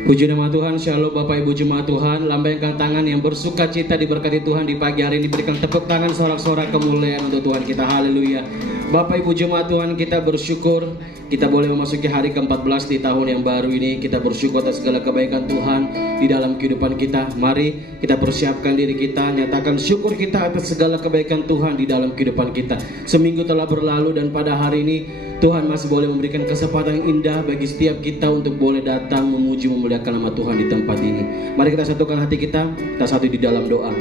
Puji nama Tuhan, Shalom Bapak Ibu Jemaat Tuhan. Lambaikan tangan yang bersuka cita diberkati Tuhan di pagi hari ini. Berikan tepuk tangan sorak-sorak kemuliaan untuk Tuhan kita. Haleluya. Bapak Ibu Jemaat Tuhan, kita bersyukur kita boleh memasuki hari ke-14 di tahun yang baru ini. Kita bersyukur atas segala kebaikan Tuhan di dalam kehidupan kita. Mari kita persiapkan diri kita, nyatakan syukur kita atas segala kebaikan Tuhan di dalam kehidupan kita. Seminggu telah berlalu dan pada hari ini Tuhan masih boleh memberikan kesempatan yang indah bagi setiap kita untuk boleh datang memuji memuliakan nama Tuhan di tempat ini. Mari kita satukan hati kita satu di dalam doa.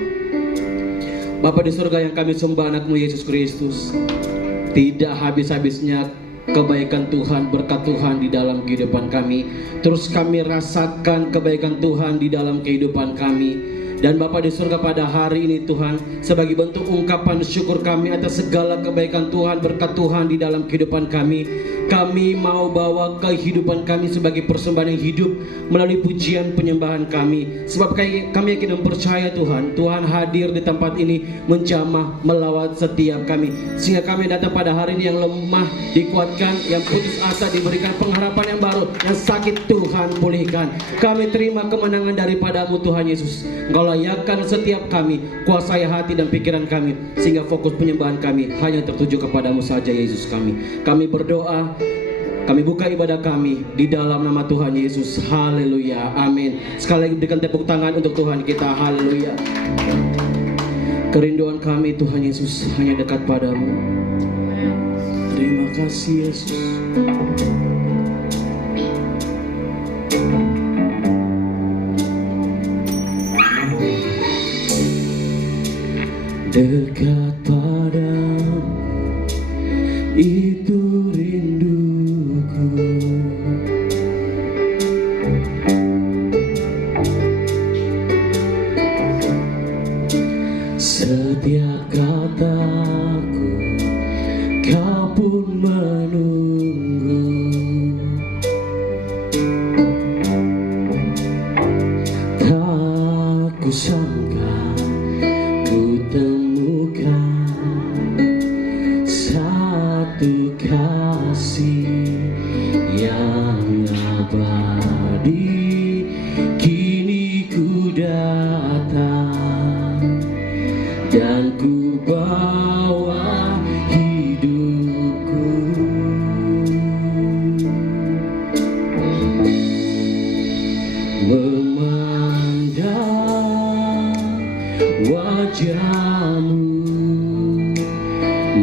Bapa di surga yang kami sembah anakmu Yesus Kristus, tidak habis-habisnya kebaikan Tuhan, berkat Tuhan di dalam kehidupan kami. Terus kami rasakan kebaikan Tuhan di dalam kehidupan kami. Dan Bapa di surga pada hari ini Tuhan, sebagai bentuk ungkapan syukur kami atas segala kebaikan Tuhan, berkat Tuhan di dalam kehidupan kami, kami mau bawa kehidupan kami sebagai persembahan yang hidup melalui pujian penyembahan kami. Sebab kami yakin dan percaya Tuhan, Tuhan hadir di tempat ini menjamah melawat setiap kami, sehingga kami datang pada hari ini yang lemah dikuatkan, yang putus asa diberikan pengharapan yang baru, yang sakit Tuhan pulihkan. Kami terima kemenangan daripadamu Tuhan Yesus. Engkau layakkan setiap kami, kuasai hati dan pikiran kami, sehingga fokus penyembahan kami hanya tertuju kepadamu saja Yesus kami. Kami berdoa, kami buka ibadah kami di dalam nama Tuhan Yesus. Haleluya, amin. Sekali lagi berikan tepuk tangan untuk Tuhan kita. Haleluya. Kerinduan kami Tuhan Yesus hanya dekat padamu. Terima kasih Yesus. Dekat padamu itu rinduku. Setiap kataku kau pun menunggu. Tak kusangka ku temukan satu kasih yang abadi. Kini ku datang dan ku bawa hidupku. Memandang wajahmu,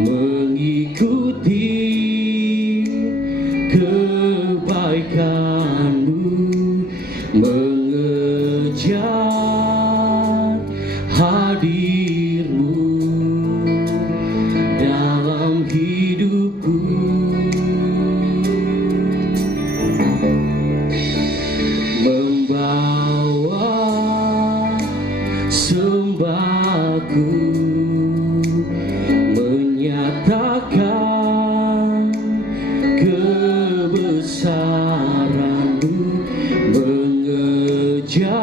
mengikuti kebaikanmu, mengejar hadirmu dalam hidupku. Membawa sembahku, menyatakan kebesaranmu, mengejar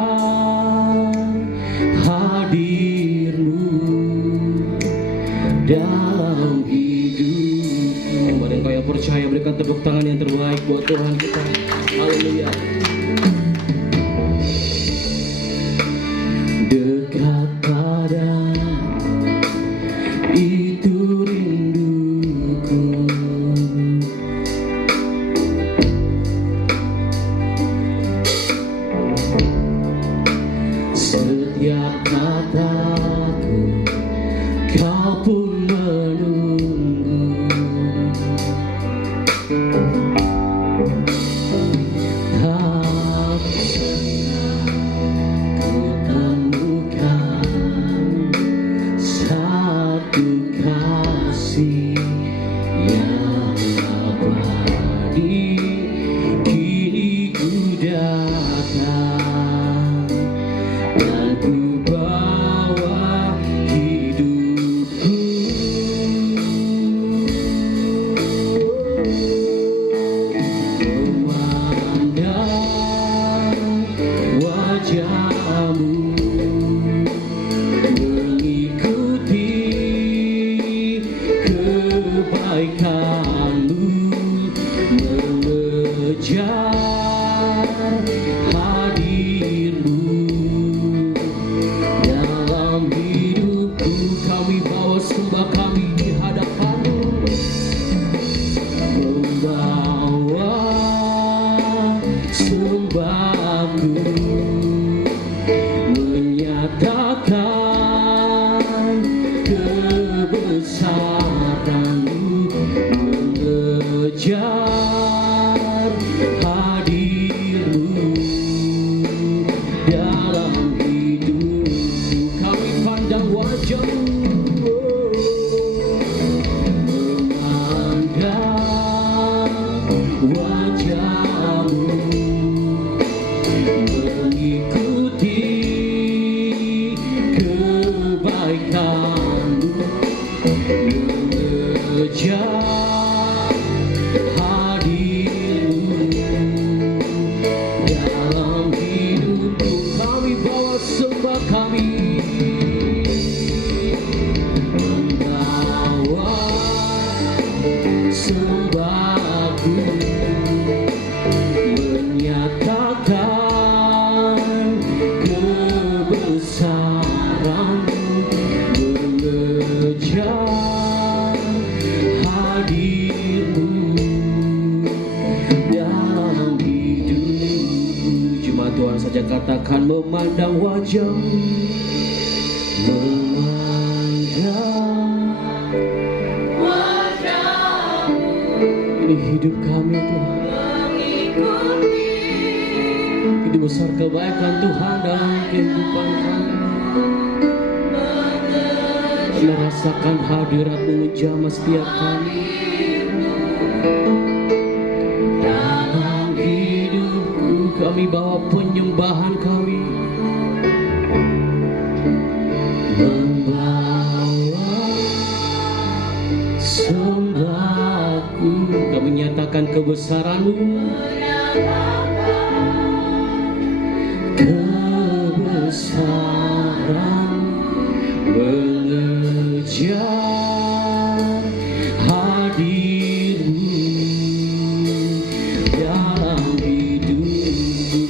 hadirmu dalam hidupku. Mari kau yang percaya berikan tepuk tangan yang terbaik buat Tuhan kita. Haleluya. Dekat padamu itu rinduku. Setiap kataku kau pun menunggu. Tak ku temukan satu kasih yang abadi. Kini ku datang dan ku bawa hidupku. Memandang wajahmu, mengikuti kebaikanmu, mengejar wajah-Mu, mengikuti kebaikan-Mu, mengejar hadir-Mu dalam hidupku. Kami bawa sembah kami, membawa sembahku, menyatakan kebesaran-Mu, mengejar hadir-Mu dalam hidup. Cuma Tuhan saja katakan, memandang wajah-Mu, memandang wajah-Mu. Ini hidup kami Tuhan, itu besar kebaikan Tuhan dalam kehidupan kami. Merasakan hadirat-Mu menjamah setiap kami dalam hidupku. Kami bawa penyembahan kami, membawa sembahku. Kami nyatakan kebesaran-Mu, kebesaran, mengejar hadir-Mu dalam hidup.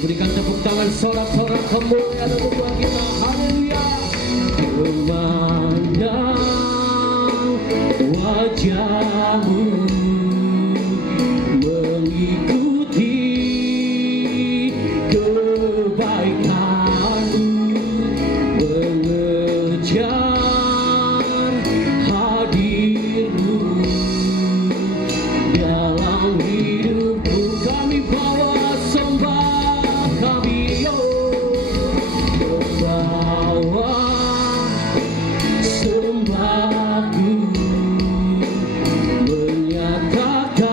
Berikan tepuk tangan sorak-sorak kemuliaan untuk Tuhan kita. Haleluya. Memandang wajah-Mu, mengikuti kebaikan-Mu, mengejar hadir-Mu dalam hidupku. Kami bawa sembah kami, membawa sembahku, menyatakan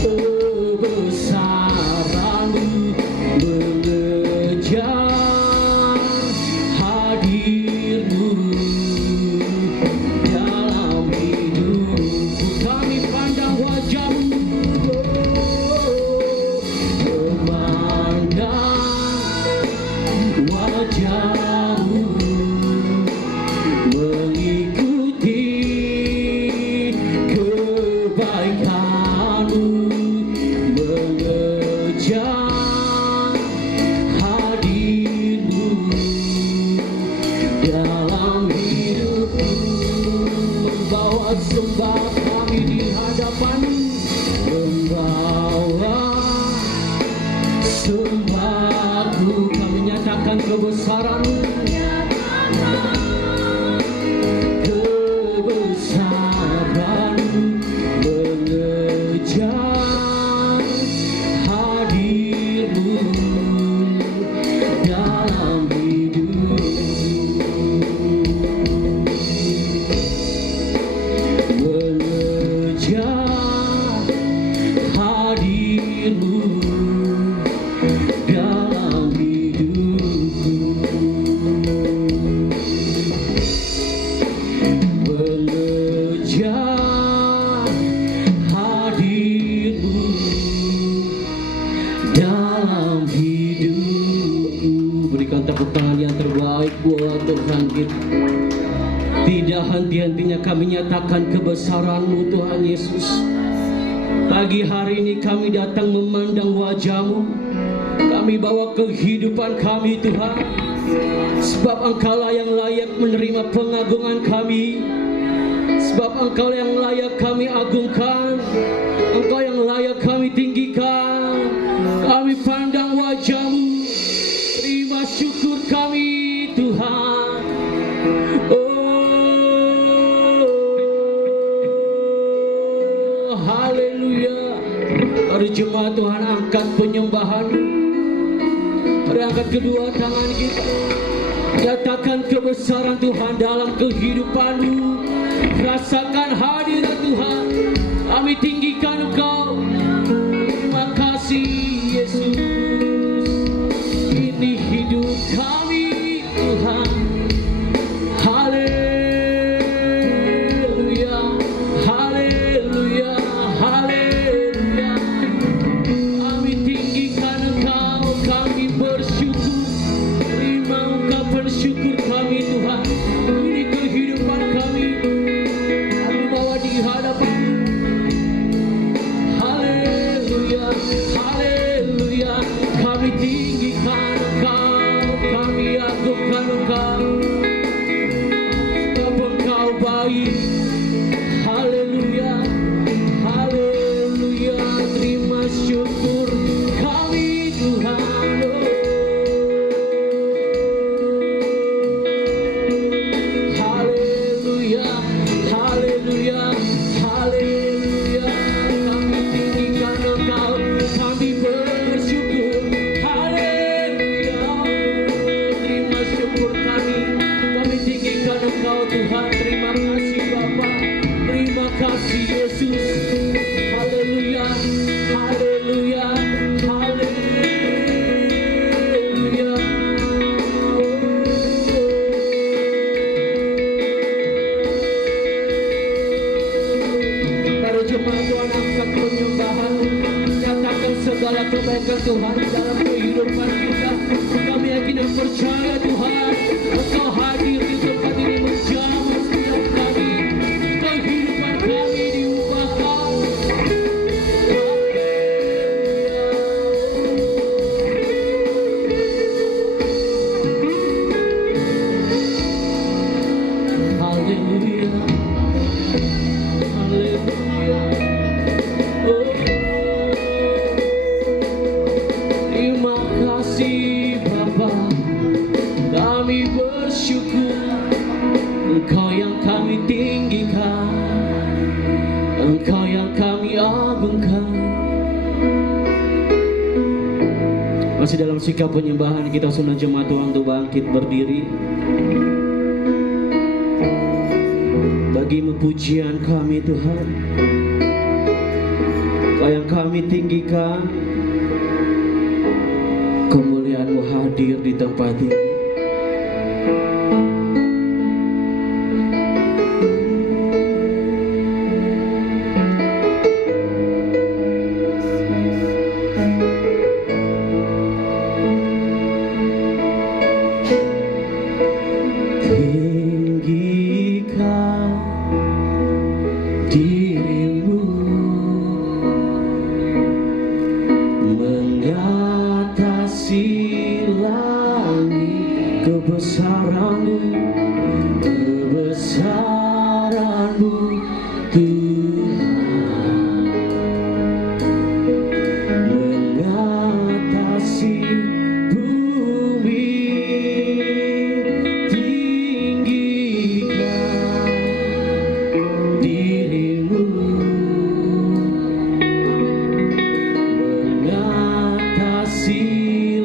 kebesaran-Mu, mengejar hadir-Mu dalam hidupku. Kami pandang wajah-Mu, memandang wajah-Mu, mengikuti kebaikan-Mu, mengejar hadir-Mu dalam hidupku. Membawa sembah kami di hadapan-Mu, membawa sembahku. Kami nyatakan kebesaran-Mu, kebesaran-Mu, mengejar hadir-Mu dalam hidup, mengejar hadir-Mu dalam hidupku, mengejar hadir-Mu dalam hidupku. Berikan tepuk tangan yang terbaik buat Tuhan kita. Tidak henti-hentinya kami nyatakan kebesaran-Mu Tuhan Yesus. Pagi hari ini kami datang memandang wajah-Mu. Kami bawa kehidupan kami Tuhan, sebab Engkau-lah yang layak menerima pengagungan kami, sebab Engkau yang layak kami agungkan, Engkau yang layak kami tinggikan. Kami pandang wajah-Mu, terima syukur kami Tuhan. Oh, haleluya. Mari jemaat Tuhan angkat penyembahan. Mari angkat kedua tangan kita, nyatakan kebesaran Tuhan dalam kehidupan-Mu. Rasakan hadirat Tuhan. Kami tinggikan Engkau. kebaikan Tuhan di dalam kehidupan kita. Kami yakin dan percaya Tuhan, Engkau hadir di tempat ini menjamu setiap kami. Kehidupan kami diubahkan. Haleluya. Haleluya. Oh, terima kasih Bapa, kami bersyukur. Engkau yang kami tinggikan, Engkau yang kami agungkan. Masih dalam sikap penyembahan, kita sudah jemaat Tuhan untuk bangkit berdiri. Bagimu pujian kami Tuhan, Engkau yang kami tinggikan. Kemuliaan-Mu hadir di tempat ini. Tinggikan dirimu mengatasi langit. Kebesaran-Mu, kebesaran-Mu Tuhan, mengatasi bumi. Tinggikan dirimu mengatasi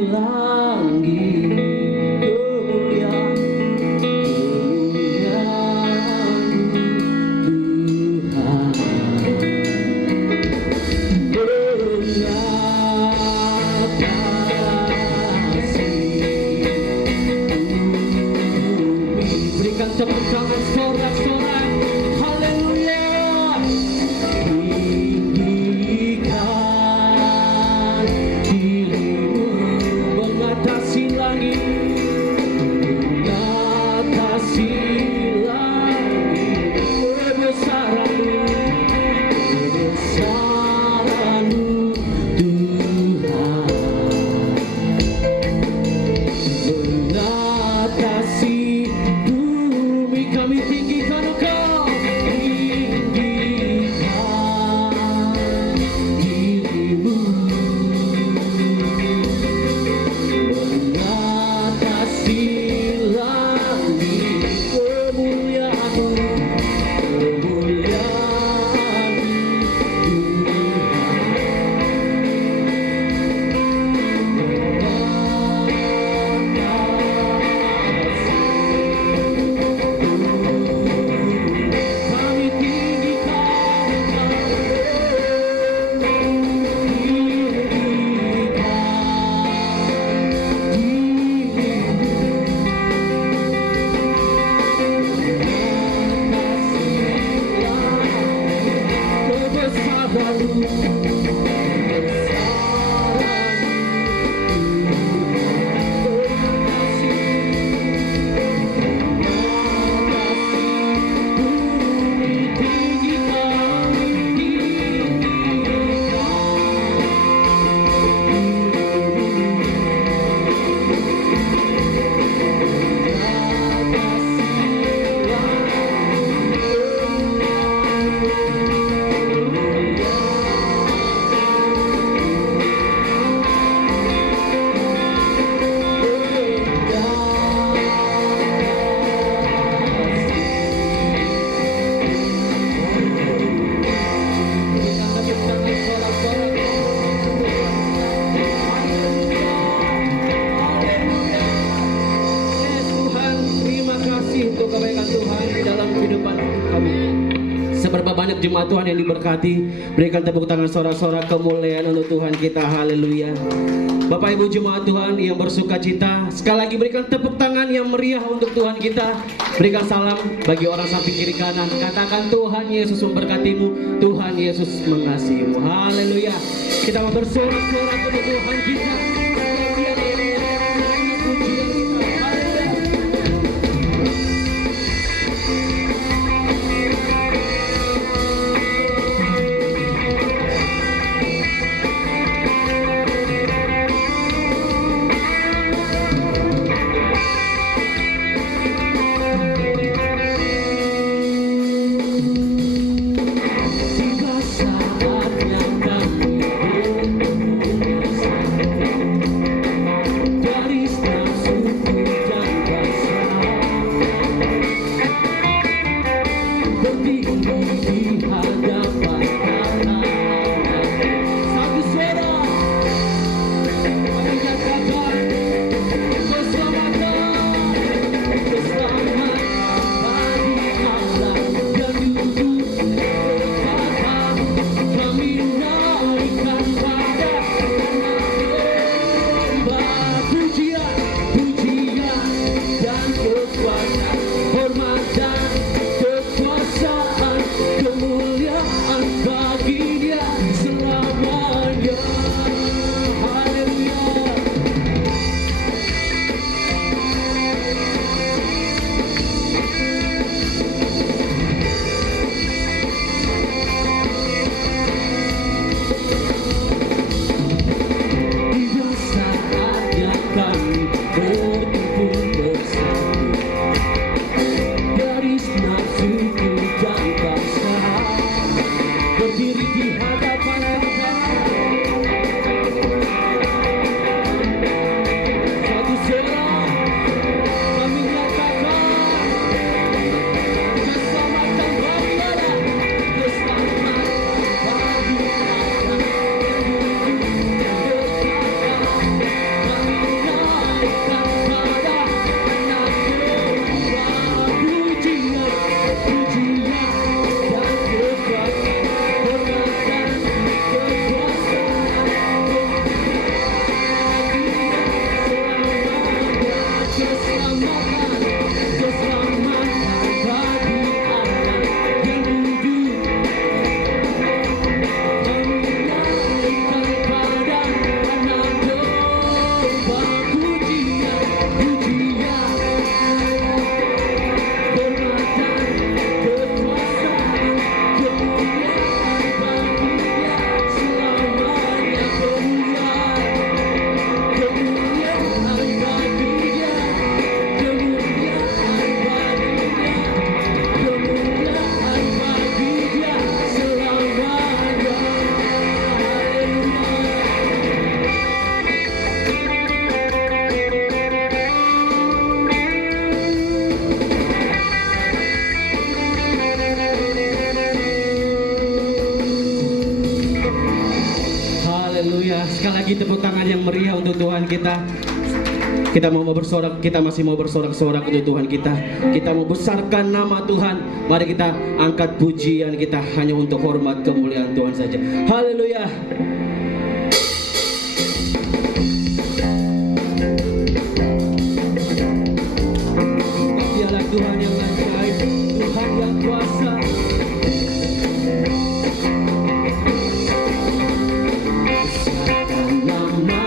langit. Berikan tepuk tangan sorak-sorak. Haleluya. Tinggikan dirimu mengatasi langit, mengatasi langit. Kebesaran-Mu, kebesaran-Mu Tuhan, mengatasi bumi. Kami tinggikan Engkau, tinggikan dirimu mengatasi langit. Kemuliaan-Mu, kemuliaan-Mu kami tinggikan, jemaat Tuhan yang diberkati, berikan tepuk tangan sorak-sorak kemuliaan untuk Tuhan kita. Haleluya. Bapak Ibu jemaat Tuhan yang bersuka cita, sekali lagi berikan tepuk tangan yang meriah untuk Tuhan kita. Berikan salam bagi orang samping kiri kanan. Katakan Tuhan Yesus memberkatimu, Tuhan Yesus mengasihimu. Haleluya. Kita mau bersorak-sorak untuk Tuhan kita. Sekali lagi tepuk tangan yang meriah untuk Tuhan kita. Kita mau bersorak, kita masih mau bersorak-sorak untuk Tuhan kita. Kita mau besarkan nama Tuhan. Mari kita angkat pujian kita hanya untuk hormat kemuliaan Tuhan saja. Haleluya. Dialah Tuhan yang ajaib, Tuhan yang kuasa. Namanya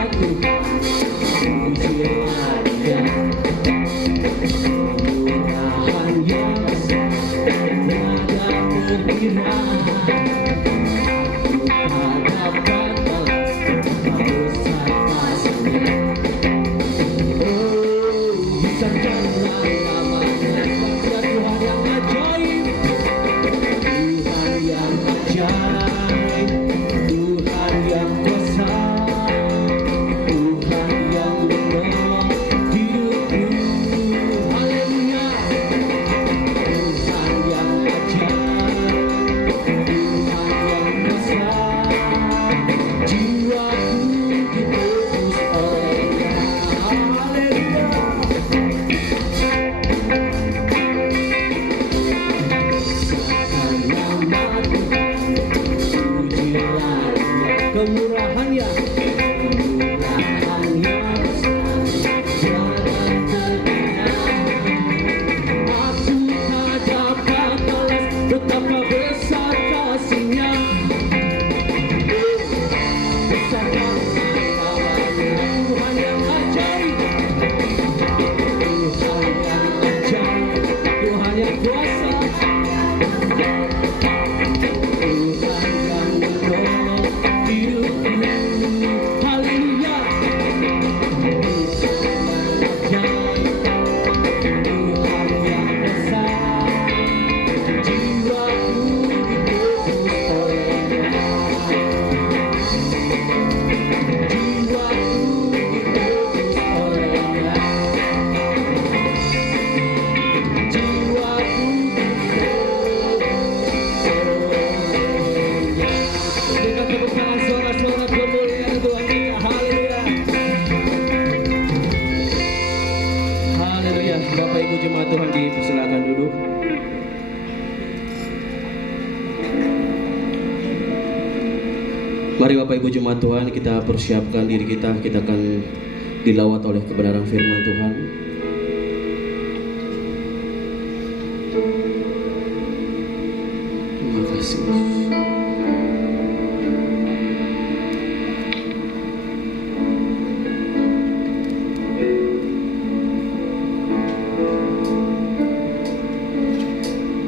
kemurahannya, aku tak dapat balas betapa besar kasih-Nya. Besar kasih-Nya, Tuhan yang ajaib, Tuhan yang ajaib, Tuhan yang kuasa, Tuhan yang menolong hidupku. Haleluya. Tuhan yang besar, jiwaku ditebus oleh-Nya, jiwaku ditebus oleh-Nya, jiwaku ditebus oleh-Nya. Kita tepuk tangan sorak-sorak kemuliaan Tuhan kita. Haleluya. Haleluya. Bapak Ibu jemaat Tuhan dipersilakan duduk. Mari Bapak Ibu jemaat Tuhan, kita persiapkan diri kita. Kita akan dilawat oleh kebenaran firman Tuhan. Terima kasih.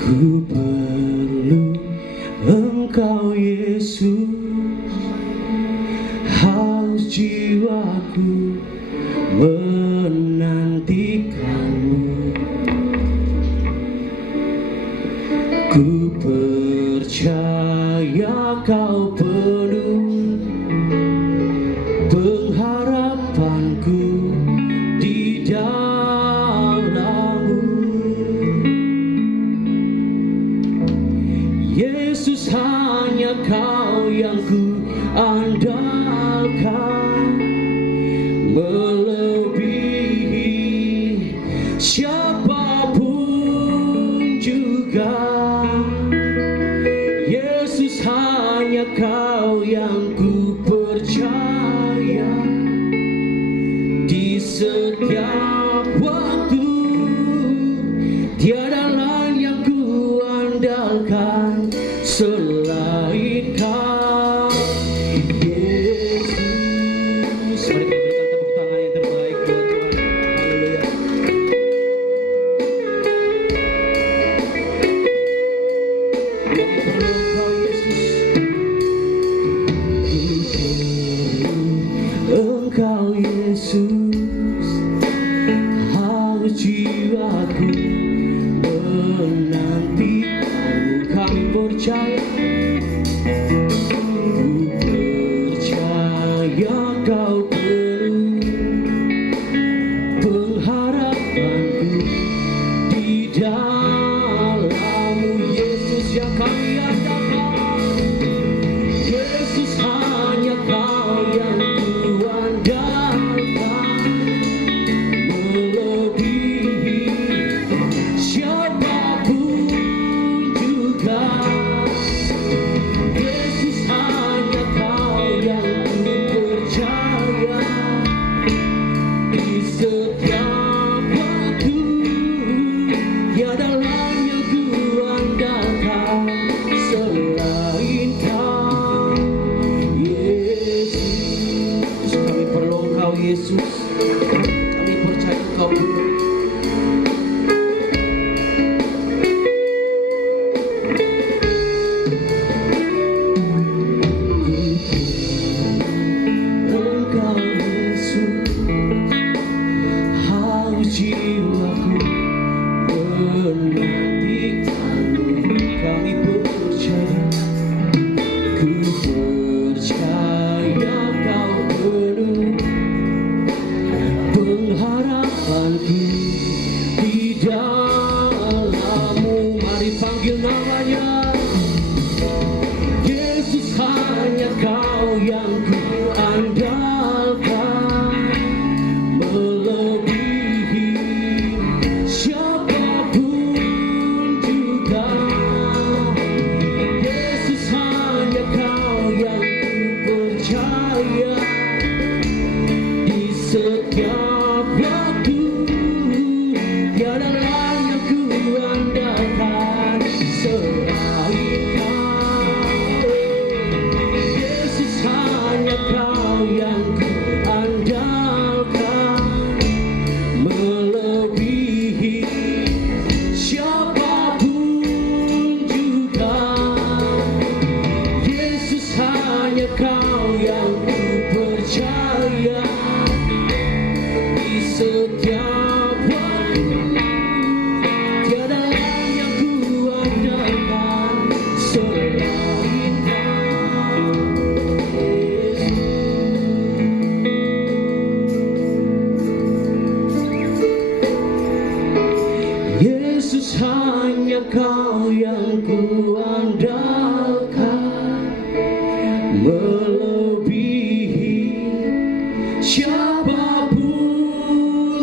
Ku perlu Engkau Yesus, haus jiwaku menantikan-Mu. Ku percaya Kau penuh pengharapanku di dalam-Mu. Yesus, hanya Kau yang ku andalkan, melebihi siapapun juga. Yesus, hanya Kau yang ku percaya di setiap waktu. Tiada lain yang ku andalkan selain Kau, Yesus. Mari kita berikan tepuk tangan yang terbaik buat Tuhan. Haleluya. Kami perlu Engkau Yesus, Engkau Yesus, haus jiwaku menanti-Mu. Kami percaya, ku percaya Kau penuh pengharapanku di dalam-Mu. Yesus yang kami andalkan, Yesus, hanya Kau yang ku andalkan, melebihi siapapun juga. Yesus, hanya Kau yang ku percaya di setiap waktu. Tiada lain yang ku andalkan selain Kau, Yesus. Kami perlu Engkau Yesus, kami percaya Engkau penuh. Engkau Yesus, haus jiwaku menanti-Mu. Kami percaya, ku percaya Kau penuh pengharapanku di dalam-Mu. Mari panggil namanya, Yesus, hanya Kau yang ku andalkan, melebihi siapapun juga. Yesus, hanya Kau yang Kau yang ku percaya di setiap waktu. Tiada lain yang ku andalkan selain Kau, Yesus. Hanya Kau yang ku andalkan, melebihi siapapun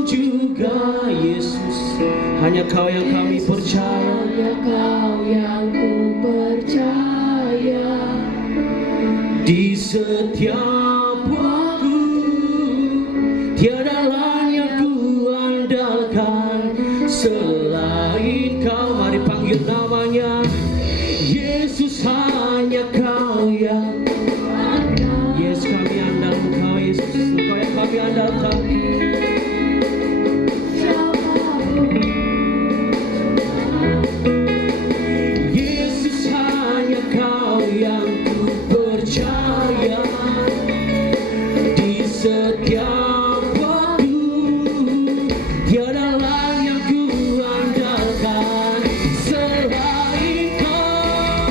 juga. Yesus, hanya Kau yang kami percaya. Hanya Kau yang ku percaya Di setiap waktu, tiada lain yang ku andalkan selain Kau. Mari panggil namanya Yesus. Hanya Kau yang Yesus, kami andal Engkau. Yesus, Engkau yang kami andalkan. Yesus, hanya Kau yang ku percaya di setiap waktu. Tiada lain yang ku andalkan selain Kau.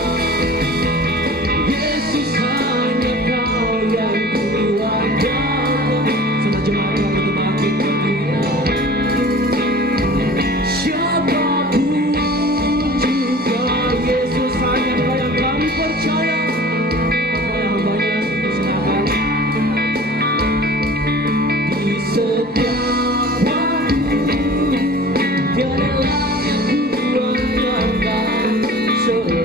Yesus, hanya Kau yang ku andalkan. Sudah jemaat Tuhan untuk bangkit berdiri. Siapapun juga, Yesus, hanya Kau yang kami percaya. Apa yang hambanya silakan. Di setiap waktu, tiada lain yang ku andalkan selain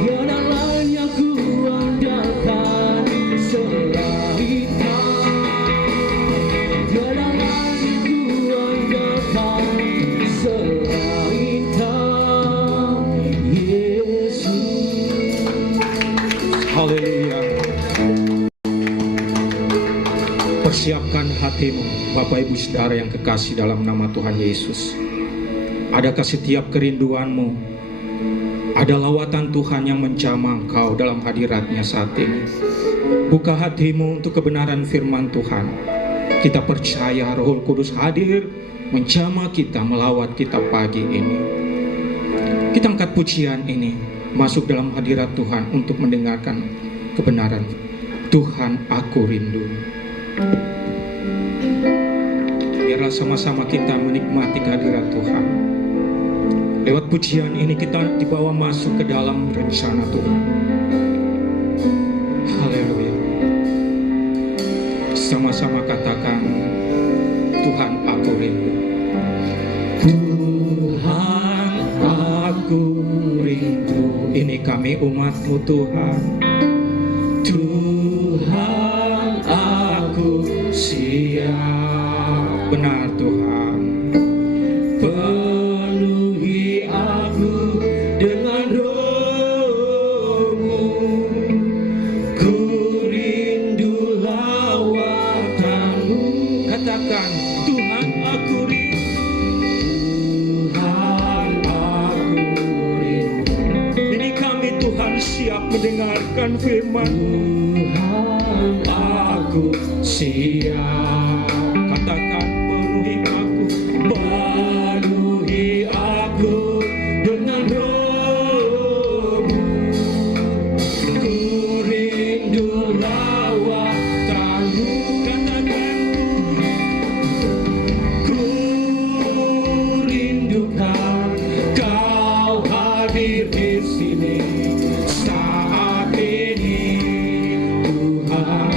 tiada lain yang ku andalkan selain Kau. Tiada lain yang ku andalkan selain Kau, Yesus. Haleluya. Persiapkan hatimu, Bapak Ibu Saudara yang kekasih dalam nama Tuhan Yesus. Adakah setiap kerinduanmu, ada lawatan Tuhan yang menjamah engkau dalam hadiratnya saat ini? Buka hatimu untuk kebenaran firman Tuhan. Kita percaya Roh Kudus hadir menjamah kita, melawat kita pagi ini. Kita angkat pujian ini masuk dalam hadirat Tuhan untuk mendengarkan kebenaran. Tuhan, aku rindu. Biarlah sama-sama kita menikmati kehadirat Tuhan. Lewat pujian ini kita dibawa masuk ke dalam rencana Tuhan. Haleluya. Sama-sama katakan, Tuhan, aku rindu. Tuhan, aku rindu. Ini kami umat-Mu Tuhan. Tuhan, aku siap. Benar Tuhan. Penuhi aku dengan Roh-Mu. Ku rindu lawatan-Mu. Katakan, Tuhan, aku rindu. Tuhan, aku rindu. Ini kami Tuhan siap mendengarkan firman-Mu. Tuhan, aku siap. Katakan, penuhi aku, penuhi aku dengan Roh-Mu. Ku rindu lawatan-Mu. Katakan, ku rindukan Kau hadir di sini saat ini, Tuhan.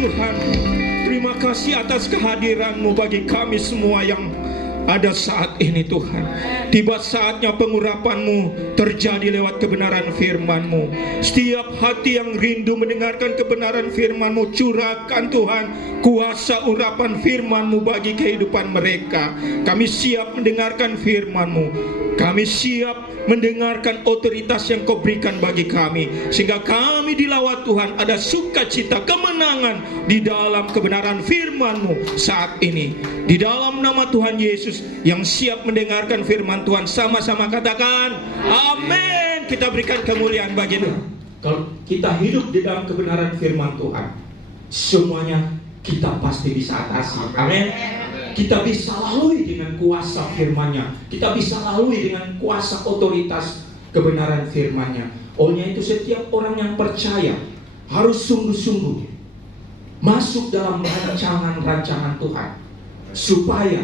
Tuhan. Terima kasih atas kehadiran-Mu bagi kami semua yang ada saat ini Tuhan. Tiba saatnya pengurapan-Mu terjadi lewat kebenaran firman-Mu. Setiap hati yang rindu mendengarkan kebenaran firman-Mu, curahkan Tuhan kuasa urapan firman-Mu bagi kehidupan mereka. Kami siap mendengarkan firman-Mu. Kami siap mendengarkan otoritas yang Kau berikan bagi kami, sehingga kami dilawat Tuhan ada sukacita, kemenangan di dalam kebenaran firman-Mu saat ini. Di dalam nama Tuhan Yesus yang siap mendengarkan firman Tuhan, sama-sama katakan amin. Kita berikan kemuliaan bagi Tuhan. Kalau kita hidup di dalam kebenaran firman Tuhan, semuanya kita pasti bisa atasi. Amin. Kita bisa lalui dengan kuasa firman-Nya. Kita bisa lalui dengan kuasa otoritas kebenaran firman-Nya. Olehnya itu setiap orang yang percaya harus sungguh-sungguh masuk dalam rancangan-rancangan Tuhan, supaya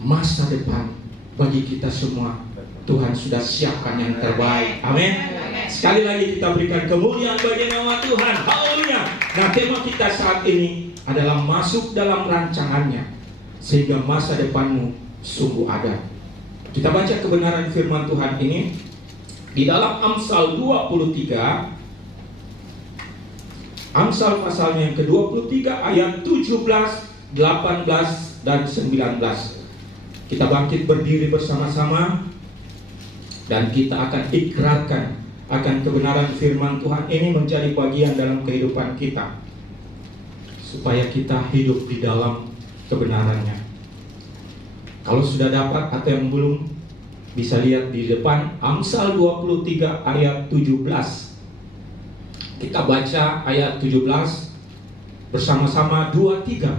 masa depan bagi kita semua Tuhan sudah siapkan yang terbaik. Amin. Sekali lagi kita berikan kemuliaan bagi nama Tuhan. Haleluya. Nah, tema kita saat ini adalah masuk dalam rancangannya, sehingga masa depanmu sungguh ada. Kita baca kebenaran firman Tuhan ini di dalam Amsal 23, Amsal pasalnya yang ke-23 ayat 17, 18 dan 19. Kita bangkit berdiri bersama-sama dan kita akan ikrarkan akan kebenaran firman Tuhan ini menjadi bagian dalam kehidupan kita, supaya kita hidup di dalam kebenarannya. Kalau sudah dapat atau yang belum, bisa lihat di depan Amsal 23 ayat 17. Kita baca ayat 17 bersama-sama, 2-3.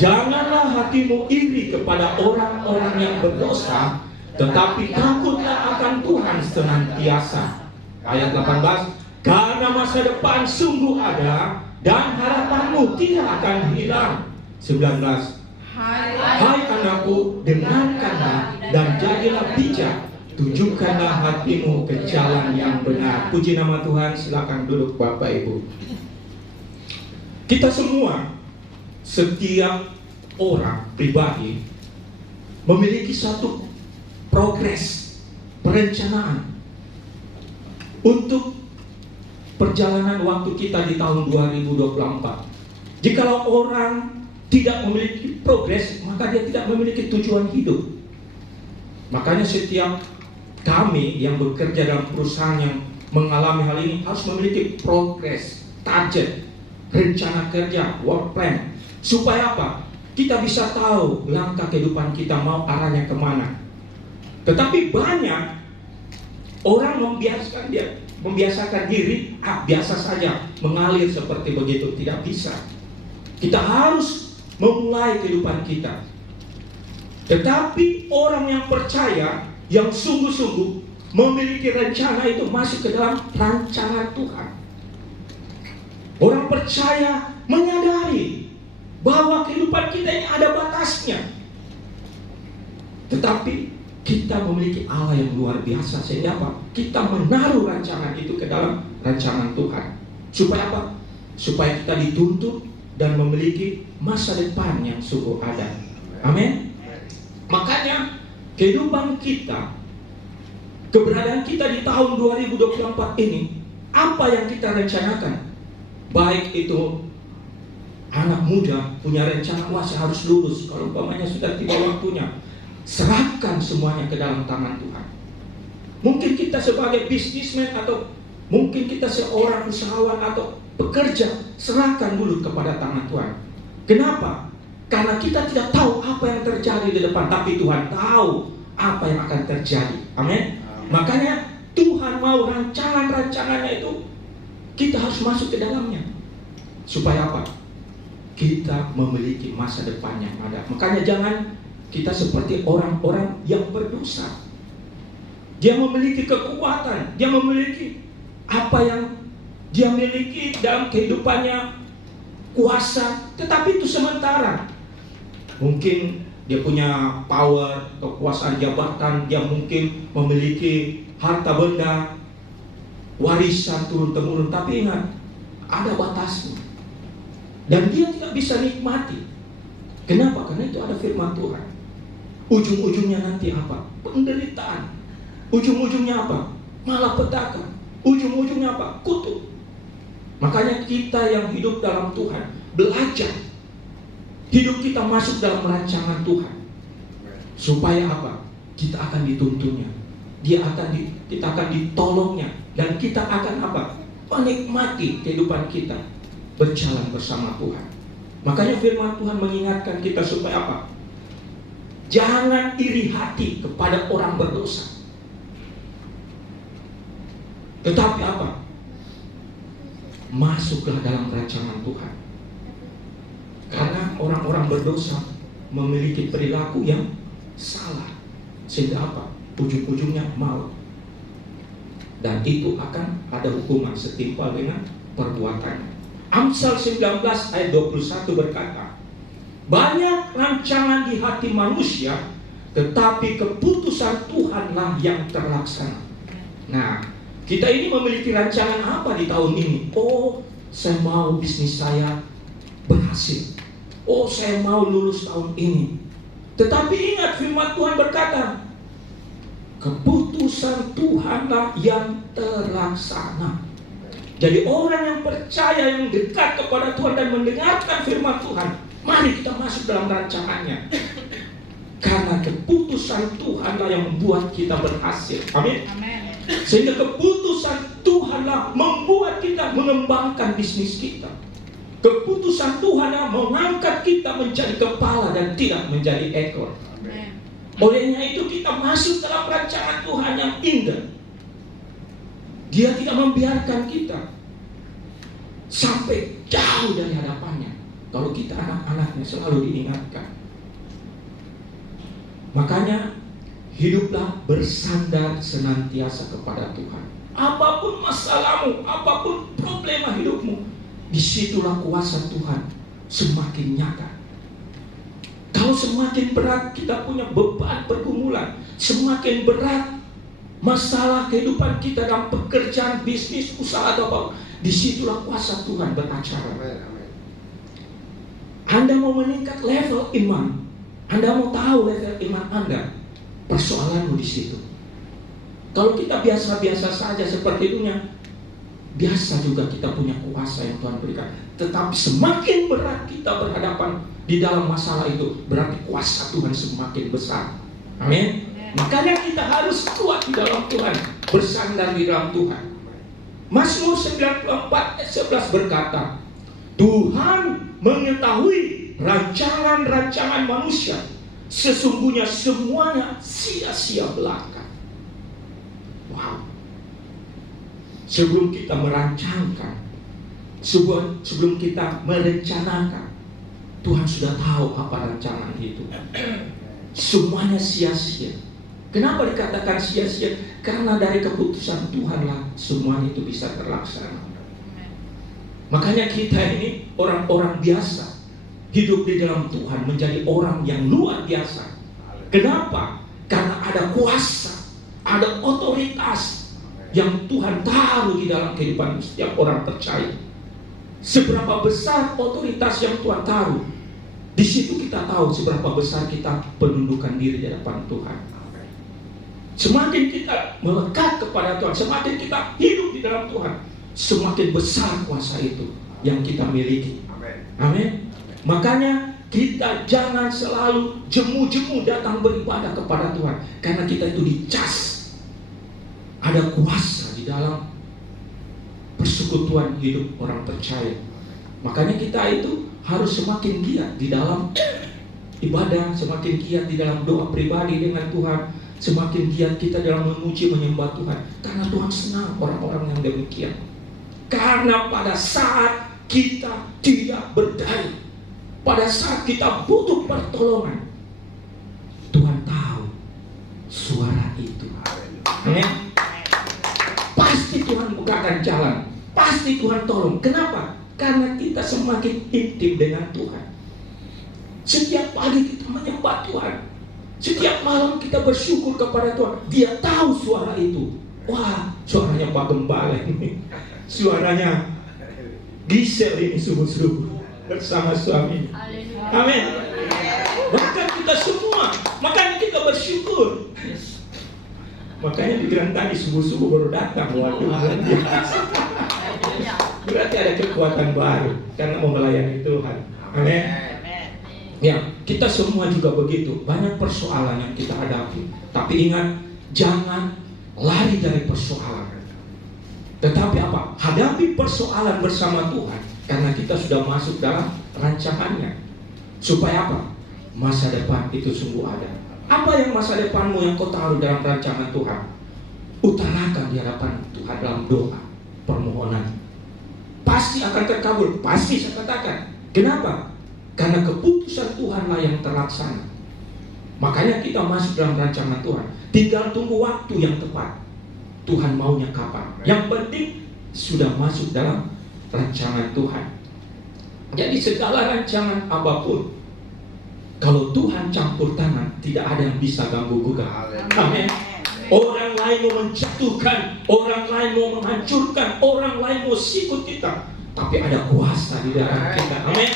Janganlah hatimu iri kepada orang-orang yang berdosa, tetapi takutlah akan Tuhan senantiasa. Ayat 18. Karena masa depan sungguh ada dan harapanmu tidak akan hilang. 19. Hai anakku, dengarkanlah dan jadilah bijak. Tunjukkanlah hatimu ke jalan yang benar. Puji nama Tuhan. Silakan duduk Bapak Ibu. Kita semua, setiap orang pribadi memiliki satu progres, perencanaan untuk perjalanan waktu kita di tahun 2024. Jikalau orang tidak memiliki progres, maka dia tidak memiliki tujuan hidup. Makanya setiap kami yang bekerja dalam perusahaan yang mengalami hal ini harus memiliki progres, target, rencana kerja, work plan. Supaya apa? Kita bisa tahu langkah kehidupan kita mau arahnya kemana. Tetapi banyak orang membiasakan diri, biasa saja, mengalir seperti begitu. Tidak bisa. Kita harus memulai kehidupan kita. Tetapi orang yang percaya, yang sungguh-sungguh memiliki rencana, itu masuk ke dalam rancangan Tuhan. Orang percaya menyadari bahwa kehidupan kita ini ada batasnya. Tetapi kita memiliki Allah yang luar biasa, sehingga apa? Kita menaruh rancangan itu ke dalam rancangan Tuhan. Supaya apa? Supaya kita dituntut dan memiliki masa depan yang sungguh ada. Amin. Makanya kehidupan kita, keberadaan kita di tahun 2024 ini, apa yang kita rencanakan? Baik itu anak muda punya rencana, wah saya harus lulus, kalau umpamanya sudah tiba waktunya, serahkan semuanya ke dalam tangan Tuhan. Mungkin kita sebagai bisnismen, atau mungkin kita seorang usahawan atau pekerja, serahkan dulu kepada tangan Tuhan. Kenapa? Karena kita tidak tahu apa yang terjadi di depan, tapi Tuhan tahu apa yang akan terjadi. Amin. Makanya Tuhan mau rancangan-rancangannya itu kita harus masuk ke dalamnya. Supaya apa? Kita memiliki masa depan yang ada. Makanya jangan kita seperti orang-orang yang berdosa. Dia memiliki kekuatan, dia memiliki apa yang dia miliki dalam kehidupannya, kuasa, tetapi itu sementara. Mungkin dia punya power, kekuasaan jabatan, dia mungkin memiliki harta benda, warisan turun-temurun, tapi ingat, ada batasnya. Dan dia tidak bisa nikmati. Kenapa? Karena itu ada firman Tuhan. Ujung-ujungnya nanti apa? Penderitaan. Ujung-ujungnya apa? Malapetaka. Ujung-ujungnya apa? Kutuk. Makanya kita yang hidup dalam Tuhan belajar. Hidup kita masuk dalam rancangan Tuhan. Supaya apa? Kita akan dituntunnya. Kita akan ditolongnya. Dan kita akan apa? Menikmati kehidupan kita berjalan bersama Tuhan. Makanya firman Tuhan mengingatkan kita supaya apa? Jangan iri hati kepada orang berdosa. Tetapi apa? Masuklah dalam rancangan Tuhan. Karena orang-orang berdosa memiliki perilaku yang salah. Sehingga apa? Ujung-ujungnya maut. Dan itu akan ada hukuman setimpal dengan perbuatannya. Amsal 19 ayat 21 berkata, banyak rancangan di hati manusia, tetapi keputusan Tuhanlah yang terlaksana. Nah, kita ini memiliki rancangan apa di tahun ini? Oh, saya mau bisnis saya berhasil. Oh, saya mau lulus tahun ini. Tetapi ingat firman Tuhan berkata, keputusan Tuhanlah yang terlaksana. Jadi orang yang percaya, yang dekat kepada Tuhan dan mendengarkan firman Tuhan, mari kita masuk dalam rancangannya. Karena keputusan Tuhanlah yang membuat kita berhasil. Amin. Sehingga keputusan Tuhanlah membuat kita mengembangkan bisnis kita. Keputusan Tuhanlah mengangkat kita menjadi kepala dan tidak menjadi ekor. Olehnya itu kita masuk dalam rancangan Tuhan yang indah. Dia tidak membiarkan kita sampai jauh dari hadapannya. Kalau kita anak-anaknya selalu diingatkan. Makanya hiduplah bersandar senantiasa kepada Tuhan. Apapun masalahmu, apapun problema hidupmu, disitulah kuasa Tuhan semakin nyata. Kalau semakin berat kita punya beban pergumulan, semakin berat masalah kehidupan kita dalam pekerjaan, bisnis, usaha atau apa, disitulah kuasa Tuhan beracara. Anda mau meningkat level iman, Anda mau tahu level iman Anda, persoalanmu di situ. Kalau kita biasa-biasa saja seperti dunia, biasa juga kita punya kuasa yang Tuhan berikan. Tetapi semakin berat kita berhadapan di dalam masalah itu, berarti kuasa Tuhan semakin besar. Amin. Makanya kita harus kuat di dalam Tuhan, bersandar di dalam Tuhan. Mazmur 94 ayat 11 berkata, Tuhan mengetahui rancangan-rancangan manusia, sesungguhnya semuanya sia-sia belaka. Wow. Sebelum kita merancangkan, sebelum kita merencanakan, Tuhan sudah tahu apa rancangan itu. Semuanya sia-sia. Kenapa dikatakan sia-sia? Karena dari keputusan Tuhanlah semuanya itu bisa terlaksana. Makanya kita ini orang-orang biasa, hidup di dalam Tuhan menjadi orang yang luar biasa. Kenapa? Karena ada kuasa, ada otoritas yang Tuhan taruh di dalam kehidupan setiap orang percaya. Seberapa besar otoritas yang Tuhan taruh, di situ kita tahu seberapa besar kita penundukan diri di hadapan Tuhan. Semakin kita melekat kepada Tuhan, semakin kita hidup di dalam Tuhan, semakin besar kuasa itu yang kita miliki. Amin. Makanya kita jangan selalu jemu-jemu datang beribadah kepada Tuhan, karena kita itu dicas. Ada kuasa di dalam persekutuan hidup orang percaya. Makanya kita itu harus semakin giat di dalam ibadah, semakin giat di dalam doa pribadi dengan Tuhan, semakin giat kita dalam memuji menyembah Tuhan. Karena Tuhan senang orang-orang yang demikian. Karena pada saat kita tidak berdaya, pada saat kita butuh pertolongan, Tuhan tahu suara itu. Amin. Pasti Tuhan bukakan jalan, pasti Tuhan tolong. Kenapa? Karena kita semakin intim dengan Tuhan. Setiap pagi kita menyembah Tuhan, setiap malam kita bersyukur kepada Tuhan. Dia tahu suara itu. Wah, suaranya Pak Gembala ini, suaranya Gisel ini subuh-subuh. bersama suami. Amin. Bahkan kita semua, makanya kita bersyukur. Makanya pikiran tadi subuh-subuh baru datang. Waduh, berarti ada kekuatan baru karena mau melayani Tuhan. Amin. Ya, kita semua juga begitu. Banyak persoalan yang kita hadapi. Tapi ingat, jangan lari dari persoalan. Tetapi apa? Hadapi persoalan bersama Tuhan. Karena kita sudah masuk dalam rancangannya. Supaya apa? Masa depan itu sungguh ada. Apa yang masa depanmu yang kau taruh dalam rancangan Tuhan? Utarakan di hadapan Tuhan dalam doa, permohonan. Pasti akan terkabul. Pasti saya katakan. Kenapa? Karena keputusan Tuhanlah yang terlaksana. Makanya kita masuk dalam rancangan Tuhan. Tinggal tunggu waktu yang tepat. Tuhan maunya kapan. Yang penting sudah masuk dalam rancangan Tuhan. Jadi segala rancangan apapun, kalau Tuhan campur tangan, tidak ada yang bisa ganggu gugat. Amin. Orang lain mau menjatuhkan, orang lain mau menghancurkan, orang lain mau sikut kita, tapi ada kuasa di dalam kita. Amin.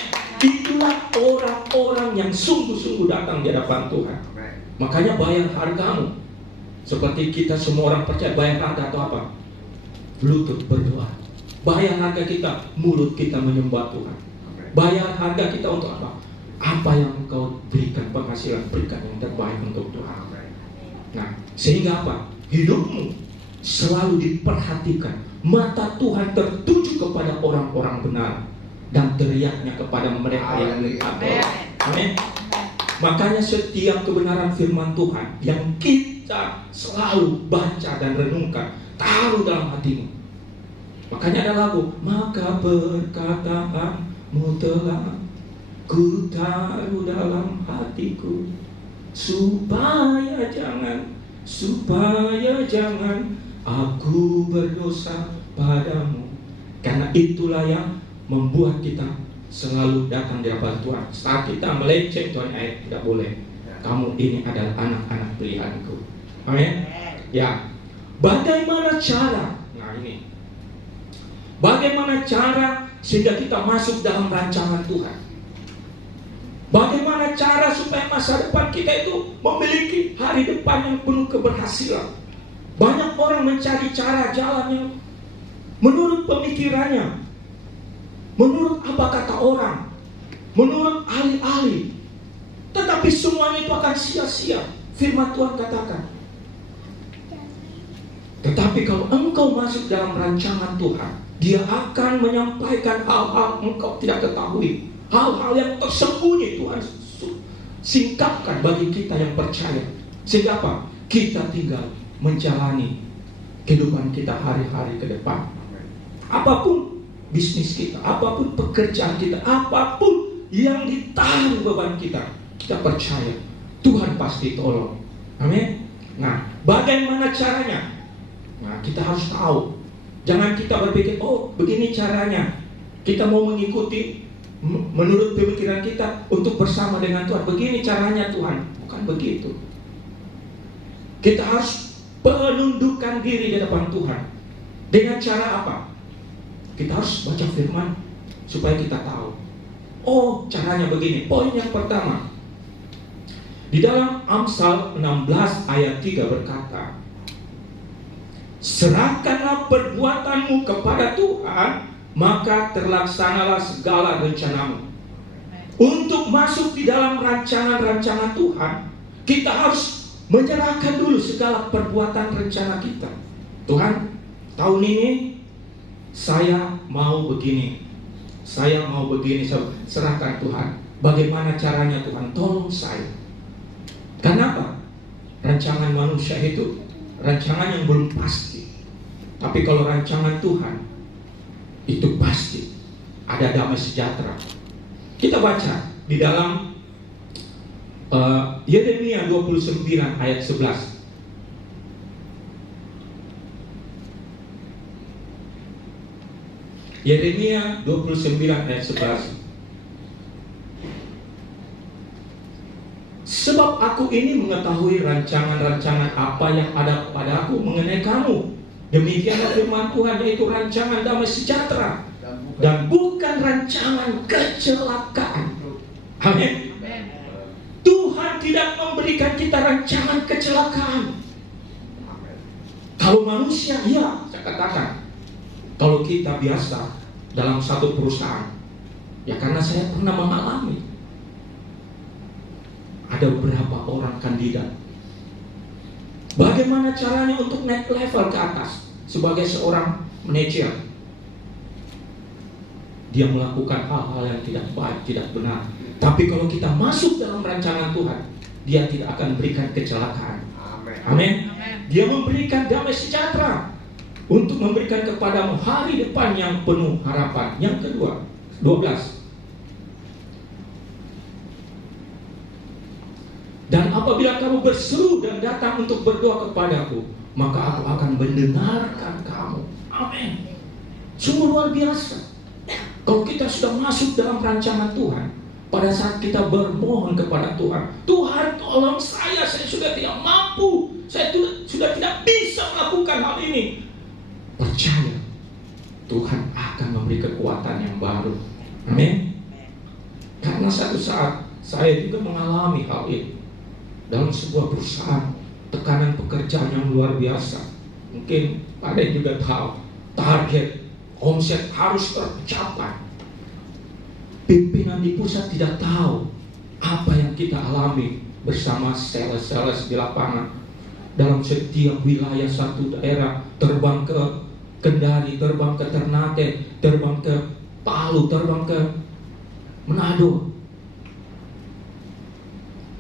Itulah orang-orang yang sungguh-sungguh datang di hadapan Tuhan. Makanya bayar hargamu. Seperti kita semua orang percaya, bayar harga atau apa? Lutut berdoa. Bayar harga kita, mulut kita menyembah Tuhan. Bayar harga kita untuk apa? Apa yang engkau berikan penghasilan, berikan yang terbaik untuk Tuhan. Nah, sehingga apa? Hidupmu selalu diperhatikan. Mata Tuhan tertuju kepada orang-orang benar dan teriaknya kepada mereka yang bertakwa. Amin. Makanya setiap kebenaran firman Tuhan yang kita selalu baca dan renungkan, taruh dalam hatimu. Makanya ada lagu, maka perkataanmu telah ku taruh dalam hatiku, supaya jangan aku berdosa padamu. Karena itulah yang membuat kita selalu datang di hadapan Tuhan. Saat kita melenceng, Tuhan tidak boleh. Kamu ini adalah anak-anak pilihanku. Amin. Ya. Bagaimana cara? Nah ini. Bagaimana cara sehingga kita masuk dalam rancangan Tuhan? Bagaimana cara supaya masa depan kita itu memiliki hari depan yang penuh keberhasilan? Banyak orang mencari cara jalan yang menurut pemikirannya, menurut apa kata orang, menurut ahli-ahli. Tetapi semuanya itu akan sia-sia. Firman Tuhan katakan. Tetapi kalau engkau masuk dalam rancangan Tuhan, Dia akan menyampaikan hal-hal engkau tidak ketahui. Hal-hal yang tersembunyi Tuhan singkapkan bagi kita yang percaya. Sehingga apa? Kita tinggal menjalani kehidupan kita hari-hari ke depan. Apapun bisnis kita, apapun pekerjaan kita, apapun yang ditaruh beban kita, kita percaya Tuhan pasti tolong. Amin. Nah, bagaimana caranya? Nah, kita harus tahu. Jangan kita berpikir, oh begini caranya. Kita mau mengikuti menurut pemikiran kita untuk bersama dengan Tuhan. Begini caranya Tuhan. Bukan begitu. Kita harus penundukkan diri di depan Tuhan. Dengan cara apa? Kita harus baca firman supaya kita tahu. Oh, caranya begini. Poin yang pertama. Di dalam Amsal 16 ayat 3 berkata, serahkanlah perbuatanmu kepada Tuhan, maka terlaksanalah segala rencanamu. Untuk masuk di dalam rancangan-rancangan Tuhan, kita harus menyerahkan dulu segala perbuatan rencana kita. Tuhan, tahun ini saya mau begini, saya mau begini. Serahkan Tuhan. Bagaimana caranya Tuhan? Tolong saya. Kenapa? Rancangan manusia itu rancangan yang belum pasti. Tapi kalau rancangan Tuhan itu pasti. Ada damai sejahtera. Kita baca di dalam Yeremia 29 ayat 11. Yeremia 29 ayat 11. Sebab aku ini mengetahui rancangan-rancangan apa yang ada padaku mengenai kamu. Demikianlah firman Tuhan, yaitu rancangan damai sejahtera dan bukan rancangan kecelakaan. Amin. Tuhan tidak memberikan kita rancangan kecelakaan. Kalau manusia, ya, saya katakan, kalau kita biasa dalam satu perusahaan, ya karena saya pernah mengalami, ada beberapa orang kandidat. Bagaimana caranya untuk naik level ke atas sebagai seorang manajer? Dia melakukan hal-hal yang tidak baik, tidak benar. Tapi kalau kita masuk dalam rancangan Tuhan, dia tidak akan berikan kecelakaan. Amin. Dia memberikan damai sejahtera untuk memberikan kepadamu hari depan yang penuh harapan. Yang kedua, 12. Dan apabila kamu berseru dan datang untuk berdoa kepadaku, maka aku akan mendengarkan kamu. Amin. Sungguh luar biasa. Kalau kita sudah masuk dalam rancangan Tuhan, pada saat kita bermohon kepada Tuhan, Tuhan tolong saya sudah tidak mampu, saya sudah tidak bisa melakukan hal ini. Percaya, Tuhan akan memberi kekuatan yang baru. Amin. Karena satu saat saya juga mengalami hal ini dalam sebuah perusahaan, tekanan pekerjaan yang luar biasa. Mungkin ada yang juga tahu, target omset harus tercapai. Pimpinan di pusat tidak tahu apa yang kita alami bersama sales-sales di lapangan. Dalam setiap wilayah satu daerah, terbang ke Kendari, terbang ke Ternate, terbang ke Palu, terbang ke Manado.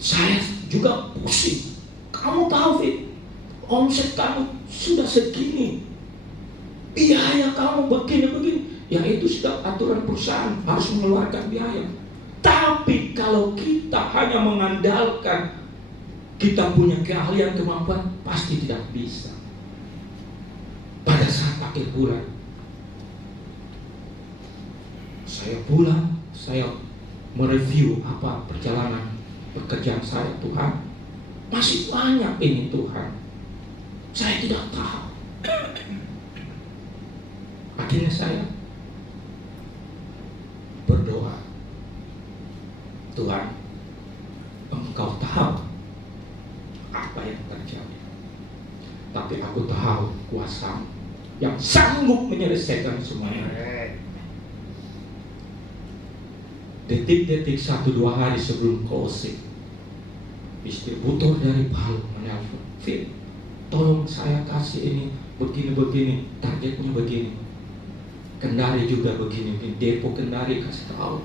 Saya juga pusing. Kamu tahu, Fit, omset kamu sudah segini, biaya kamu begini-begini. Ya itu sudah aturan perusahaan, harus mengeluarkan biaya. Tapi kalau kita hanya mengandalkan kita punya keahlian, kemampuan, pasti tidak bisa. Pada saat akhir bulan, saya pulang, saya mereview apa perjalanan pekerjaan saya. Tuhan, masih banyak ini Tuhan, saya tidak tahu. Akhirnya saya berdoa, Tuhan, Engkau tahu apa yang terjadi, tapi aku tahu kuasa yang sanggup menyelesaikan semuanya. Detik-detik 1-2 hari sebelum closing, distributor dari Palu menelpon, Fit, tolong saya kasih ini begini-begini, targetnya begini. Kendari juga begini, depo Kendari kasih tahu,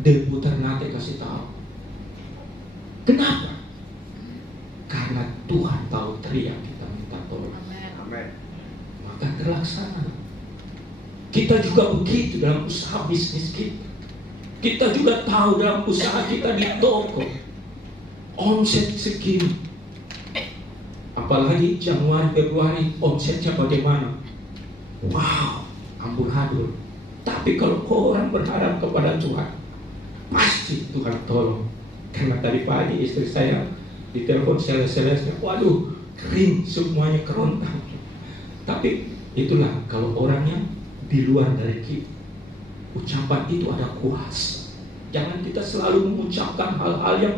depo Ternate kasih tahu. Kenapa? Karena Tuhan tahu teriak kita minta tolong. Amen. Maka terlaksana. Kita juga begitu dalam usaha bisnis kita. Kita juga tahu dalam usaha kita di toko, omset segini. Apalagi Januari, Februari, omsetnya bagaimana? Wow, amburadul. Tapi kalau orang berharap kepada Tuhan, pasti Tuhan tolong. Karena tadi pagi istri saya ditelepon sales-salesnya, waduh, kering semuanya, kerontang. Tapi itulah kalau orangnya di luar dari kita, ucapan itu ada kuasa. Jangan kita selalu mengucapkan hal-hal yang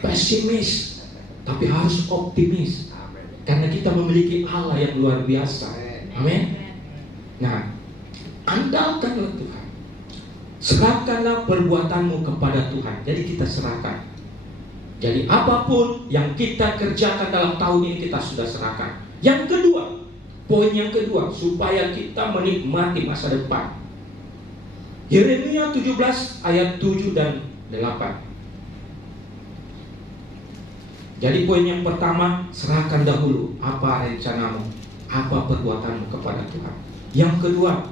pesimis, tapi harus optimis. Karena kita memiliki Allah yang luar biasa. Amin. Nah, andalkanlah Tuhan. Serahkanlah perbuatanmu kepada Tuhan. Jadi kita serahkan. Jadi apapun yang kita kerjakan dalam tahun ini kita sudah serahkan. Yang kedua, poin yang kedua, supaya kita menikmati masa depan. Yeremia 17 ayat 7 dan 8. Jadi poin yang pertama, serahkan dahulu apa rencanamu, apa perbuatanmu kepada Tuhan. Yang kedua,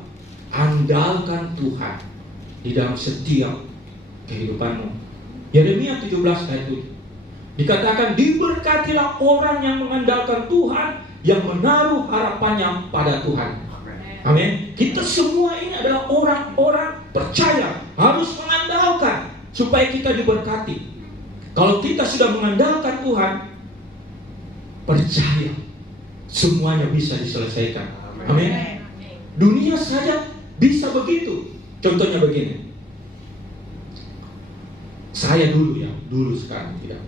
andalkan Tuhan di dalam setiap kehidupanmu. Yeremia 17 ayat 7. Dikatakan, diberkatilah orang yang mengandalkan Tuhan, yang menaruh harapannya pada Tuhan. Amin. Kita semua ini adalah orang-orang percaya, harus mengandalkan supaya kita diberkati. Kalau kita sudah mengandalkan Tuhan, percaya semuanya bisa diselesaikan. Amin. Dunia saja bisa begitu. Contohnya begini. Saya dulu sekarang tidak.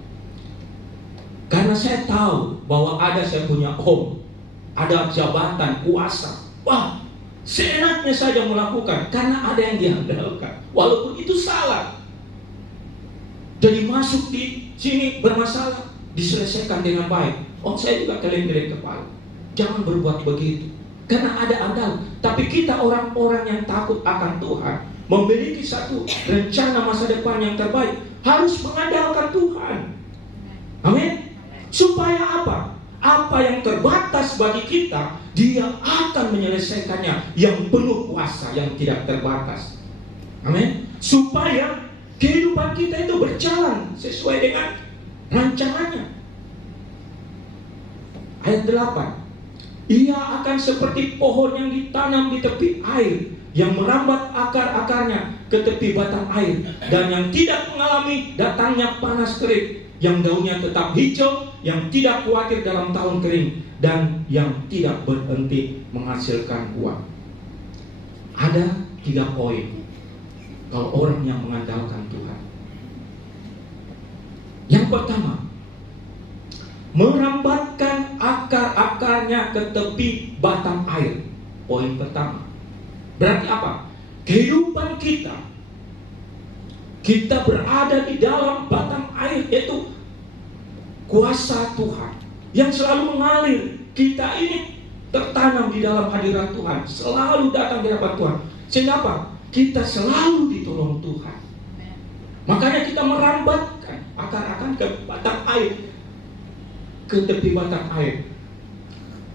Karena saya tahu bahwa saya punya om, ada jabatan, kuasa. Wah, seenaknya saja melakukan karena ada yang diandalkan. Walaupun itu salah. Jadi masuk di sini bermasalah, diselesaikan dengan baik. Oh, saya juga geleng-geleng kepala. Jangan berbuat begitu. Karena ada andal. Tapi kita orang-orang yang takut akan Tuhan, memiliki satu rencana masa depan yang terbaik, harus mengandalkan Tuhan. Amin. Supaya apa? Apa yang terbatas bagi kita, Dia akan menyelesaikannya yang penuh kuasa, yang tidak terbatas. Amin. Supaya kehidupan kita itu berjalan sesuai dengan rancangannya. Ayat 8. Ia akan seperti pohon yang ditanam di tepi air, yang merambat akar-akarnya ke tepi batang air, dan yang tidak mengalami datangnya panas terik, yang daunnya tetap hijau, yang tidak khawatir dalam tahun kering, dan yang tidak berhenti menghasilkan buah. Ada 3 poin kalau orang yang mengandalkan Tuhan. Yang pertama, merambatkan akar-akarnya ke tepi batang air. Poin pertama. Berarti apa? Kehidupan kita berada di dalam batang air, yaitu kuasa Tuhan yang selalu mengalir. Kita ini tertanam di dalam hadirat Tuhan, selalu datang di hadapan Tuhan. Sehingga apa? Kita selalu ditolong Tuhan. Makanya kita merambatkan akar-akar ke batang air, ke tepi batang air.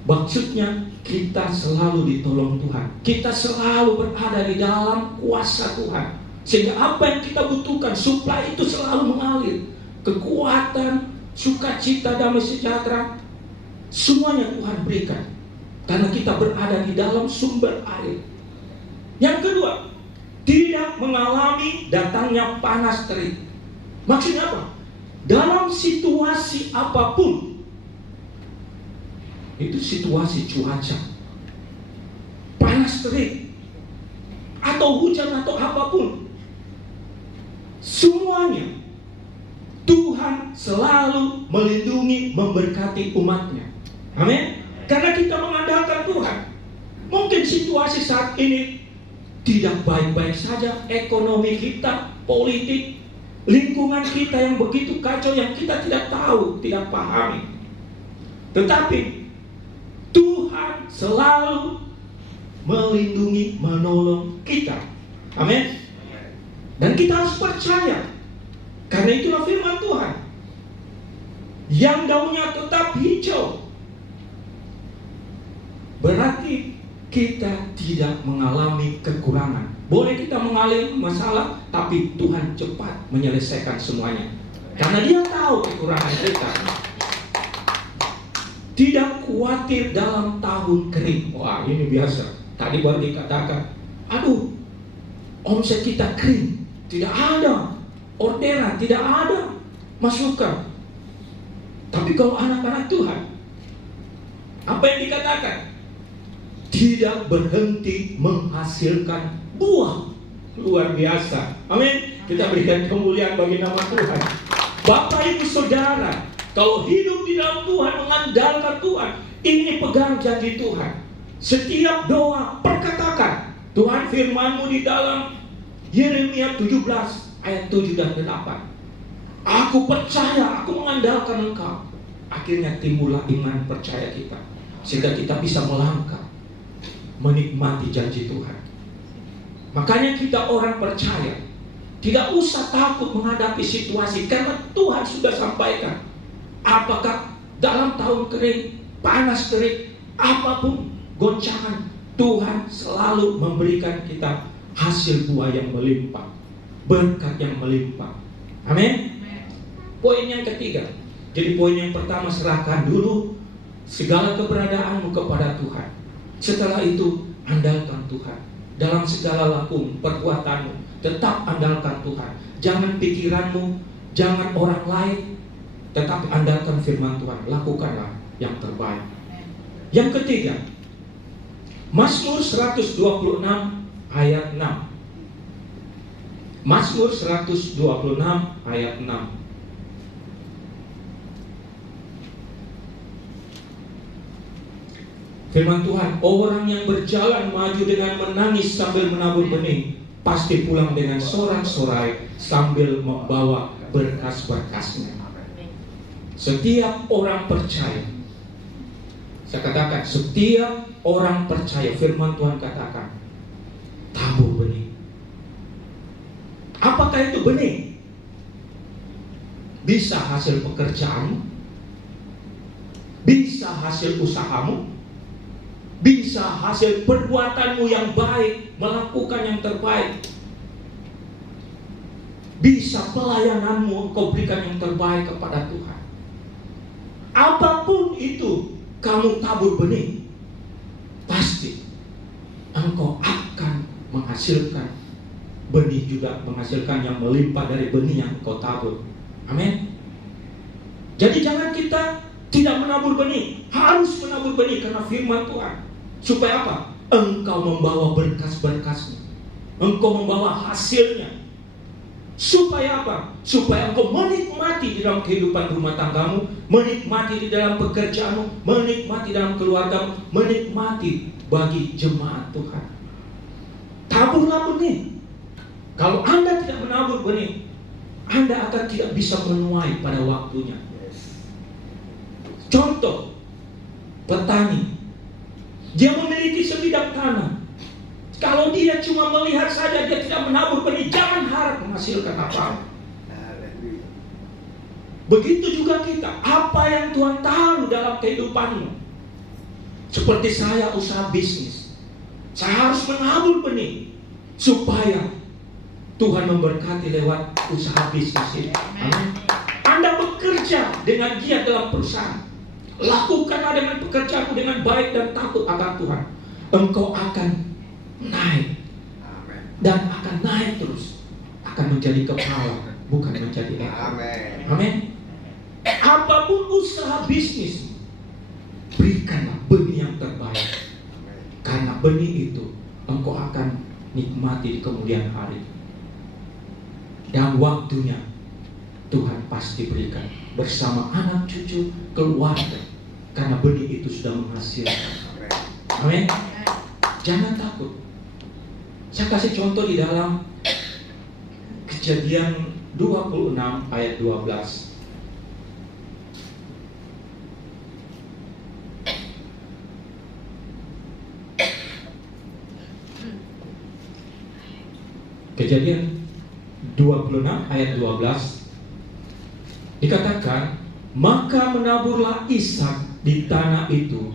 Maksudnya kita selalu ditolong Tuhan. Kita selalu berada di dalam kuasa Tuhan. Sehingga apa yang kita butuhkan, suplai itu selalu mengalir. Kekuatan, sukacita, damai sejahtera, semuanya Tuhan berikan. Karena kita berada di dalam sumber air. Yang kedua, tidak mengalami datangnya panas terik. Maksudnya apa? Dalam situasi apapun, itu situasi cuaca, panas terik, atau hujan atau apapun, semuanya Tuhan selalu melindungi, memberkati umatnya. Amin. Karena kita mengandalkan Tuhan. Mungkin situasi saat ini tidak baik-baik saja, ekonomi kita, politik, lingkungan kita yang begitu kacau, yang kita tidak tahu, tidak pahami. Tetapi Tuhan selalu melindungi, menolong kita. Amin. Dan kita harus percaya. Karena itulah firman Tuhan. Yang daunnya tetap hijau, berarti kita tidak mengalami kekurangan. Boleh kita mengalami masalah, tapi Tuhan cepat menyelesaikan semuanya. Karena Dia tahu kekurangan kita. Tidak khawatir dalam tahun kering. Wah, ini biasa. Tadi baru dikatakan, aduh, omset kita kering, tidak ada orderan, tidak ada masukan. Tapi kalau anak-anak Tuhan, apa yang dikatakan? Tidak berhenti menghasilkan buah. Luar biasa. Amin. Kita berikan kemuliaan bagi nama Tuhan. Bapak Ibu Saudara, kalau hidup di dalam Tuhan, mengandalkan Tuhan, ini pegang janji Tuhan. Setiap doa perkatakan. Tuhan firman-Mu di dalam Yeremia 17 ayat 7 dan 8. Aku percaya, aku mengandalkan Engkau. Akhirnya timbullah iman percaya kita, sehingga kita bisa melangkah, menikmati janji Tuhan. Makanya kita orang percaya tidak usah takut menghadapi situasi, karena Tuhan sudah sampaikan. Apakah dalam tahun kering, panas terik, apapun goncangan, Tuhan selalu memberikan kita hasil buah yang melimpah, berkat yang melimpah. Amin. Poin yang ketiga. Jadi poin yang pertama, serahkan dulu segala keberadaanmu kepada Tuhan. Setelah itu andalkan Tuhan. Dalam segala laku perbuatanmu, tetap andalkan Tuhan. Jangan pikiranmu, jangan orang lain, tetapi andalkan firman Tuhan. Lakukanlah yang terbaik. Yang ketiga, Mazmur 126 Mazmur 126 ayat 6. Firman Tuhan, orang yang berjalan maju dengan menangis sambil menabur benih, pasti pulang dengan sorak-sorai sambil membawa berkas-berkasnya. Setiap orang percaya, saya katakan, setiap orang percaya, firman Tuhan katakan, tabur benih. Apakah itu benih? Bisa hasil pekerjaanmu, bisa hasil usahamu, bisa hasil perbuatanmu yang baik, melakukan yang terbaik, bisa pelayananmu engkau berikan yang terbaik kepada Tuhan. Apapun itu, kamu tabur benih, pasti engkau akan menghasilkan benih, juga menghasilkan yang melimpah dari benih yang engkau tabur. Amin. Jadi jangan kita tidak menabur benih, harus menabur benih karena firman Tuhan. Supaya apa? Engkau membawa berkas-berkasnya, engkau membawa hasilnya. Supaya apa? Supaya engkau menikmati di dalam kehidupan rumah tanggamu, menikmati di dalam pekerjaanmu, menikmati dalam keluargamu, menikmati bagi jemaat Tuhan. Taburlah benih. Kalau Anda tidak menabur benih, Anda akan tidak bisa menuai pada waktunya. Contoh, petani, dia memiliki sebidang tanah. Kalau dia cuma melihat saja, dia tidak menabur benih, jangan harap menghasilkan apa-apa. Begitu juga kita, apa yang Tuhan taruh dalam kehidupanmu. Seperti saya usaha bisnis, saya harus menabur benih supaya Tuhan memberkati lewat usaha bisnis ini. Amin. Anda bekerja dengan giat dalam perusahaan, lakukanlah dengan pekerjaanmu dengan baik dan takut akan Tuhan. Engkau akan naik dan akan naik terus, akan menjadi kepala, bukan menjadi ekor. Amin. Apapun usaha bisnis, berikanlah benih yang terbaik, karena benih itu engkau akan nikmati di kemudian hari. Dan waktunya Tuhan pasti berikan bersama anak cucu, keluarga, karena benih itu sudah menghasilkan. Amin. Jangan takut. Saya kasih contoh di dalam Kejadian 26 ayat 12. Kejadian 26 ayat 12 dikatakan, maka menaburlah Ishak di tanah itu,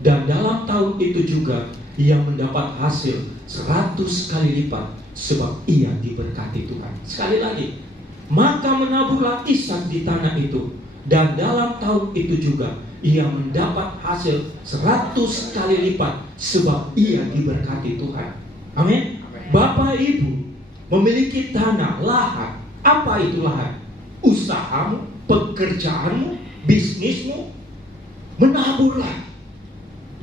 dan dalam tahun itu juga ia mendapat hasil 100 kali lipat, sebab ia diberkati Tuhan. Sekali lagi, maka menaburlah Ishak di tanah itu, dan dalam tahun itu juga ia mendapat hasil 100 kali lipat, sebab ia diberkati Tuhan. Amin. Bapak Ibu memiliki tanah, lahan. Apa itu lahan? Usahamu, pekerjaanmu, bisnismu. Menaburlah,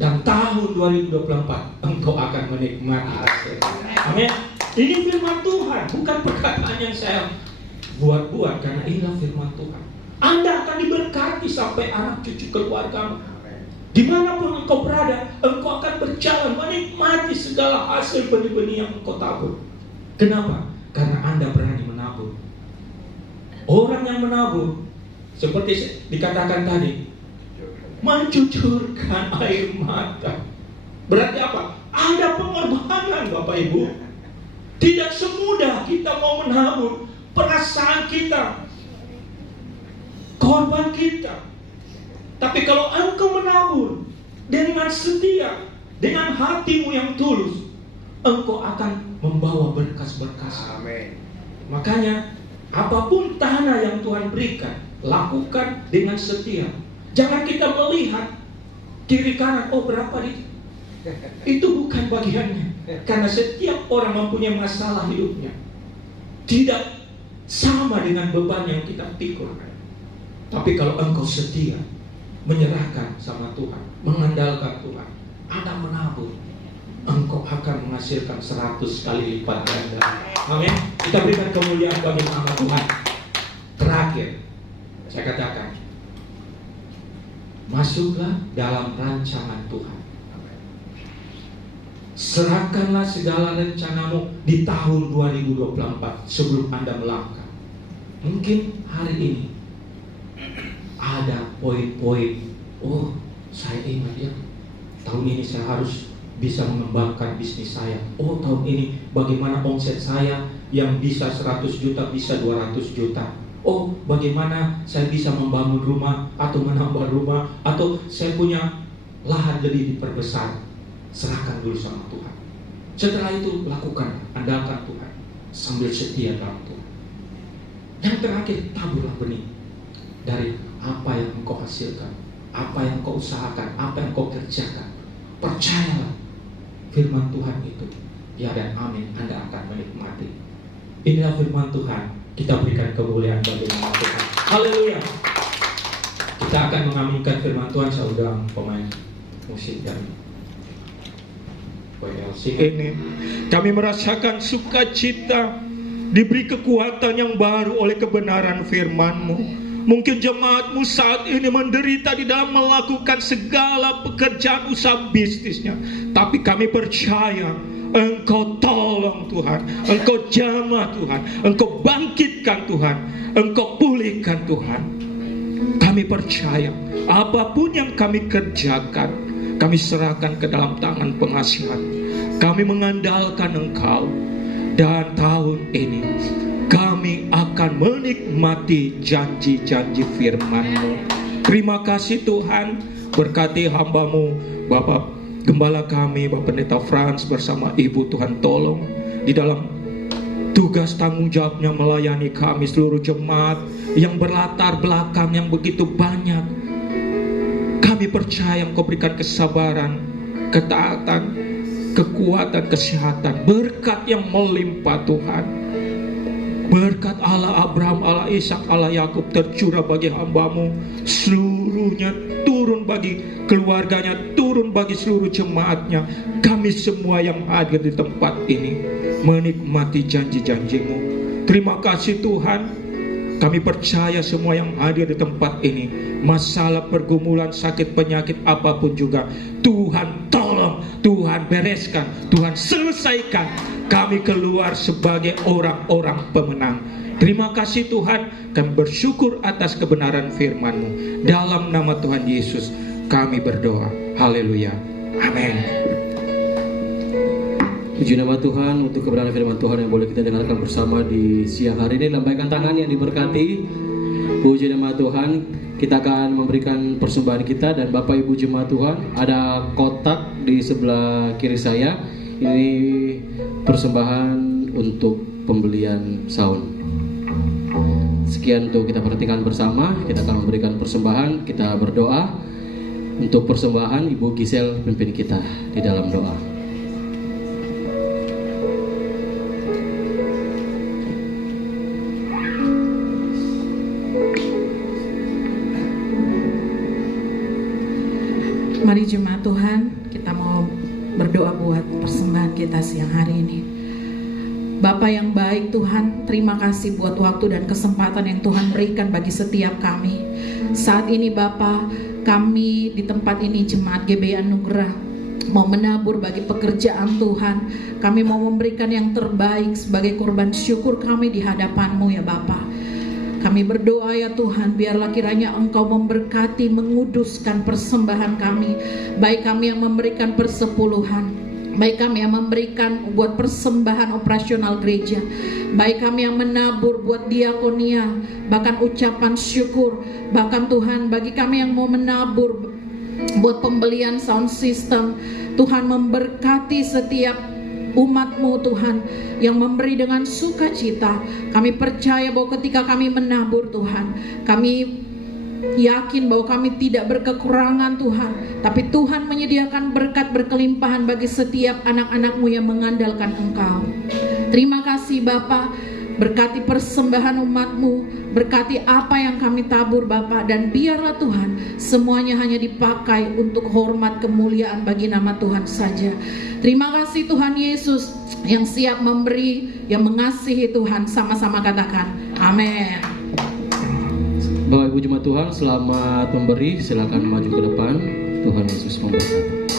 dan tahun 2024 engkau akan menikmati hasil. Amin. Ini firman Tuhan, bukan perkataan yang saya buat-buat, karena inilah firman Tuhan. Anda akan diberkati sampai anak cucu keluargamu. Dimanapun engkau berada, engkau akan berjalan menikmati segala hasil benih-benih yang engkau tabur. Kenapa? Karena Anda berani menabur. Orang yang menabur, seperti dikatakan tadi, mencucurkan air mata. Berarti apa? Ada pengorbanan, Bapak Ibu. Tidak semudah kita mau menabur. Perasaan kita, korban kita. Tapi kalau engkau menabur dengan setia, dengan hatimu yang tulus, engkau akan membawa berkas-berkas. Amin. Makanya apapun tanah yang Tuhan berikan, lakukan dengan setia. Jangan kita melihat kiri kanan, oh berapa di itu bukan bagiannya. Karena setiap orang mempunyai masalah hidupnya, tidak sama dengan beban yang kita pikul. Tapi kalau engkau setia, menyerahkan sama Tuhan, mengandalkan Tuhan, Anda menabur, engkau akan menghasilkan 100 kali lipat ganda. Amin. Kita berikan kemuliaan bagi nama Tuhan. Terakhir, saya katakan, masuklah dalam rancangan Tuhan. Serahkanlah segala rencanamu di tahun 2024 sebelum Anda melangkah. Mungkin hari ini ada poin-poin, oh saya ingat ya, tahun ini saya harus bisa mengembangkan bisnis saya. Oh tahun ini bagaimana omset saya yang bisa 100 juta bisa 200 juta. Oh bagaimana saya bisa membangun rumah atau menambah rumah, atau saya punya lahan lebih diperbesar. Serahkan dulu sama Tuhan. Setelah itu lakukan, andalkan Tuhan sambil setia dalam Tuhan. Yang terakhir, taburlah benih dari apa yang engkau hasilkan, apa yang engkau usahakan, apa yang engkau kerjakan. Percayalah firman Tuhan itu, ya dan amin, Anda akan menikmati. Inilah firman Tuhan. Kita berikan kemuliaan bagi nama Tuhan. Haleluya. Kita akan mengaminkan firman Tuhan. Saya undang pemain musik dari ini. Kami merasakan sukacita, diberi kekuatan yang baru oleh kebenaran firman-Mu. Mungkin jemaat-Mu saat ini menderita di dalam melakukan segala pekerjaan usaha bisnisnya, tapi kami percaya Engkau tolong Tuhan, Engkau jamah Tuhan, Engkau bangkitkan Tuhan, Engkau pulihkan Tuhan. Kami percaya apapun yang kami kerjakan, kami serahkan ke dalam tangan pengasihan. Kami mengandalkan Engkau. Dan tahun ini kami akan menikmati janji-janji firman-Mu. Terima kasih Tuhan. Berkati hamba-Mu, Bapak Gembala kami, Bapak Pendeta Frans bersama Ibu, Tuhan tolong di dalam tugas tanggung jawabnya melayani kami, seluruh jemaat yang berlatar belakang yang begitu banyak. Kami percaya Engkau berikan kesabaran, ketaatan, kekuatan, kesehatan, berkat yang melimpah Tuhan. Berkat Allah Abraham, Allah Ishak, Allah Yakub tercurah bagi hamba-Mu. Seluruhnya turun bagi keluarganya, turun bagi seluruh jemaatnya. Kami semua yang hadir di tempat ini menikmati janji-janji-Mu. Terima kasih Tuhan. Kami percaya semua yang hadir di tempat ini, masalah, pergumulan, sakit, penyakit apapun juga, Tuhan tolong, Tuhan bereskan, Tuhan selesaikan. Kami keluar sebagai orang-orang pemenang. Terima kasih Tuhan. Kami bersyukur atas kebenaran firman-Mu. Dalam nama Tuhan Yesus kami berdoa. Haleluya. Amin. Puji nama Tuhan untuk kebenaran firman Tuhan yang boleh kita dengarkan bersama di siang hari ini. Lambaikan tangan yang diberkati. Puji nama Tuhan. Kita akan memberikan persembahan kita, dan Bapak Ibu jemaat Tuhan, ada kotak di sebelah kiri saya. Ini persembahan untuk pembelian sound. Sekian untuk kita perhatikan bersama. Kita akan memberikan persembahan. Kita berdoa untuk persembahan. Ibu Gisel pimpin kita di dalam doa. Mari jemaat Tuhan, kita mau berdoa buat persembahan kita siang hari ini. Bapa yang baik Tuhan, terima kasih buat waktu dan kesempatan yang Tuhan berikan bagi setiap kami. Saat ini Bapa, kami di tempat ini jemaat GBI Anugerah mau menabur bagi pekerjaan Tuhan. Kami mau memberikan yang terbaik sebagai korban syukur kami di hadapan-Mu ya Bapa. Kami berdoa ya Tuhan, biarlah kiranya Engkau memberkati, menguduskan persembahan kami. Baik kami yang memberikan persepuluhan, baik kami yang memberikan buat persembahan operasional gereja, baik kami yang menabur buat diakonia, bahkan ucapan syukur. Bahkan Tuhan, bagi kami yang mau menabur buat pembelian sound system, Tuhan memberkati setiap umat-Mu Tuhan yang memberi dengan sukacita. Kami percaya bahwa ketika kami menabur Tuhan, kami yakin bahwa kami tidak berkekurangan Tuhan, tapi Tuhan menyediakan berkat berkelimpahan bagi setiap anak-anak-Mu yang mengandalkan Engkau. Terima kasih Bapa. Berkati persembahan umat-Mu, berkati apa yang kami tabur Bapa, dan biarlah Tuhan semuanya hanya dipakai untuk hormat kemuliaan bagi nama Tuhan saja. Terima kasih Tuhan Yesus yang siap memberi, yang mengasihi Tuhan. Sama-sama katakan amin. Bapak Ibu jemaat Tuhan, selamat memberi. Silakan maju ke depan. Tuhan Yesus memberkati.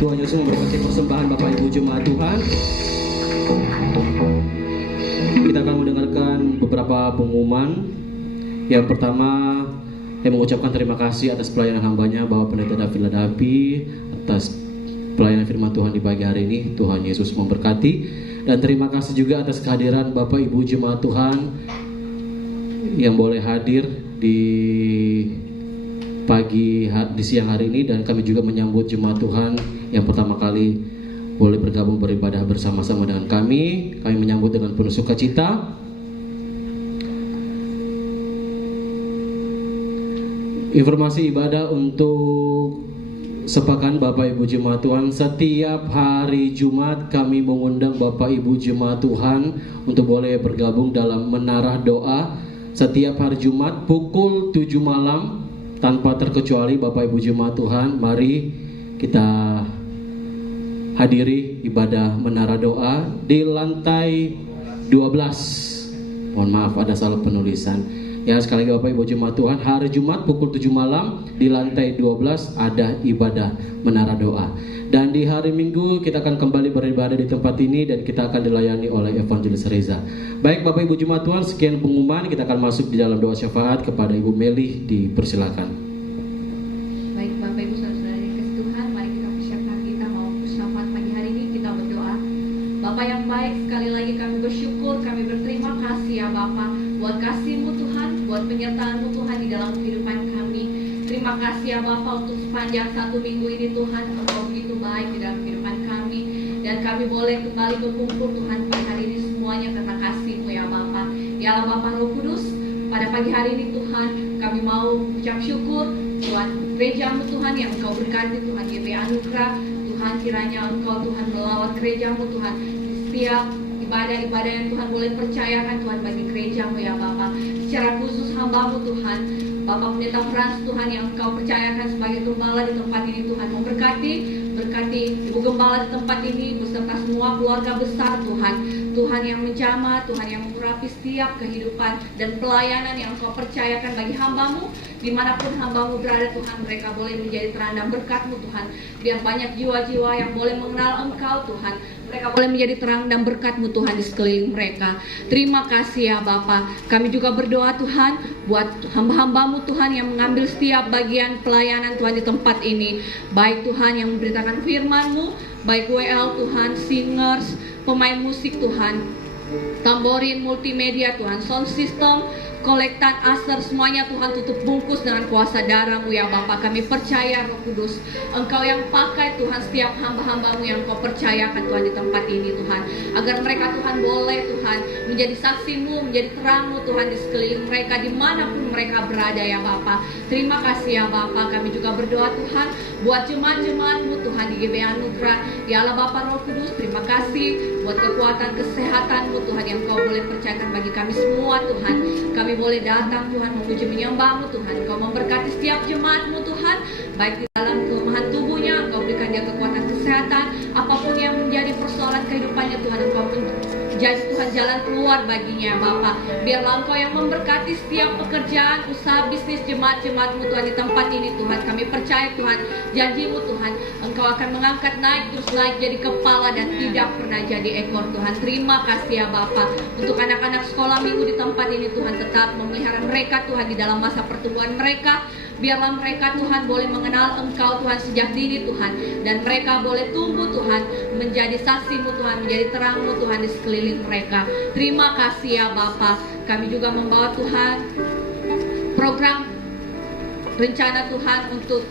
Tuhan Yesus memberkati persembahan Bapak Ibu jemaat Tuhan. Kita akan mendengarkan beberapa pengumuman. Yang pertama, saya mengucapkan terima kasih atas pelayanan hambanya Bapak Pendeta David Ladapi atas pelayanan firman Tuhan di pagi hari ini. Tuhan Yesus memberkati. Dan terima kasih juga atas kehadiran Bapak Ibu jemaat Tuhan yang boleh hadir di di siang hari ini, dan kami juga menyambut jemaat Tuhan yang pertama kali boleh bergabung beribadah bersama-sama dengan kami. Kami menyambut dengan penuh sukacita. Informasi ibadah untuk sepekan Bapak Ibu jemaat Tuhan. Setiap hari Jumat kami mengundang Bapak Ibu jemaat Tuhan untuk boleh bergabung dalam menara doa. Setiap hari Jumat pukul 7 malam tanpa terkecuali. Bapak Ibu jemaat Tuhan, mari kita hadiri ibadah menara doa di lantai 12. Mohon maaf ada salah penulisan. Ya, sekali lagi Bapak Ibu jemaat Tuhan, hari Jumat pukul 7 malam di lantai 12 ada ibadah menara doa. Dan di hari Minggu kita akan kembali beribadah di tempat ini dan kita akan dilayani oleh Evangelis Reza. Baik Bapak Ibu jemaat Tuhan, sekian pengumuman. Kita akan masuk di dalam doa syafaat kepada Ibu Meli. Dipersilakan. Baik Bapak Ibu saudara yang kasih Tuhan, mari kita persiapkan kita mau bersyafaat pagi hari ini. Kita berdoa. Bapak yang baik, sekali lagi kami bersyukur, kami berterima kasih ya Bapak, buat kasih-Mu Tuhan, buat penyertaan-Mu Tuhan di dalam kehidupan kami. Terima kasih ya Bapak untuk sepanjang 1 minggu ini Tuhan, Engkau begitu baik di dalam kehidupan kami. Dan kami boleh kembali berkumpul Tuhan pada hari ini semuanya karena kasih-Mu ya Bapak. Ya Allah Bapak Roh Kudus, pada pagi hari ini Tuhan, kami mau ucap syukur buat gereja-Mu Tuhan yang Engkau berkati Tuhan, GP Anugerah. Tuhan kiranya Engkau Tuhan melawat gereja-Mu Tuhan, setiap ibadah-ibadah yang Tuhan boleh percayakan Tuhan bagi gereja-Mu ya Bapak. Secara khusus hamba-Mu Tuhan, Bapak Pendeta Frans Tuhan yang Engkau percayakan sebagai gembala di tempat ini Tuhan, memberkati, berkati Ibu Gembala di tempat ini beserta semua keluarga besar Tuhan. Tuhan yang menjamah, Tuhan yang mengurapi setiap kehidupan dan pelayanan yang Engkau percayakan bagi hamba-Mu. Dimanapun hamba-Mu berada Tuhan, mereka boleh menjadi terang dan berkat-Mu Tuhan. Biar banyak jiwa-jiwa yang boleh mengenal Engkau Tuhan, mereka boleh menjadi terang dan berkat-Mu Tuhan di sekeliling mereka. Terima kasih ya Bapa. Kami juga berdoa Tuhan buat hamba-hamba-Mu Tuhan yang mengambil setiap bagian pelayanan Tuhan di tempat ini. Baik Tuhan yang memberitakan firman-Mu, baik WL Tuhan, singers, pemain musik Tuhan, tamborin, multimedia Tuhan, sound system, kolektan aser semuanya Tuhan tutup bungkus dengan kuasa darah-Mu ya Bapa. Kami percaya Roh Kudus, Engkau yang pakai Tuhan setiap hamba-hamba-Mu yang Kau percayakan Tuhan di tempat ini Tuhan, agar mereka Tuhan boleh Tuhan menjadi saksi-Mu, menjadi terang-Mu Tuhan di sekeliling mereka dimanapun mereka berada ya Bapa. Terima kasih ya Bapa. Kami juga berdoa Tuhan buat jemaat-jemaat-Mu Tuhan di GBA Anugerah ya Allah Bapa Roh Kudus. Terima kasih buat kekuatan kesehatan-Mu Tuhan yang Kau boleh percayakan bagi kami semua Tuhan. Kami boleh datang Tuhan memuji menyembah-Mu Tuhan. Kau memberkati setiap jemaat-Mu Tuhan, baik di dalam kelemahan tubuhnya Engkau berikan dia kekuatan kesehatan, apapun yang menjadi persoalan kehidupannya Tuhan, Engkau menjadi Tuhan jalan keluar baginya Bapa. Biarlah Engkau yang memberkati setiap pekerjaan, usaha, bisnis jemaat-jemaat-Mu Tuhan di tempat ini Tuhan. Kami percaya Tuhan, janji-Mu Tuhan, Engkau akan mengangkat naik terus naik jadi kepala dan tidak pernah jadi ekor Tuhan. Terima kasih ya Bapa. Untuk anak-anak sekolah minggu di tempat ini Tuhan, tetap memelihara mereka Tuhan di dalam masa pertumbuhan mereka. Biarlah mereka Tuhan boleh mengenal Engkau Tuhan sejak dini Tuhan, dan mereka boleh tumbuh Tuhan menjadi saksi-Mu Tuhan, menjadi terang-Mu Tuhan di sekeliling mereka. Terima kasih ya Bapa. Kami juga membawa Tuhan program rencana Tuhan untuk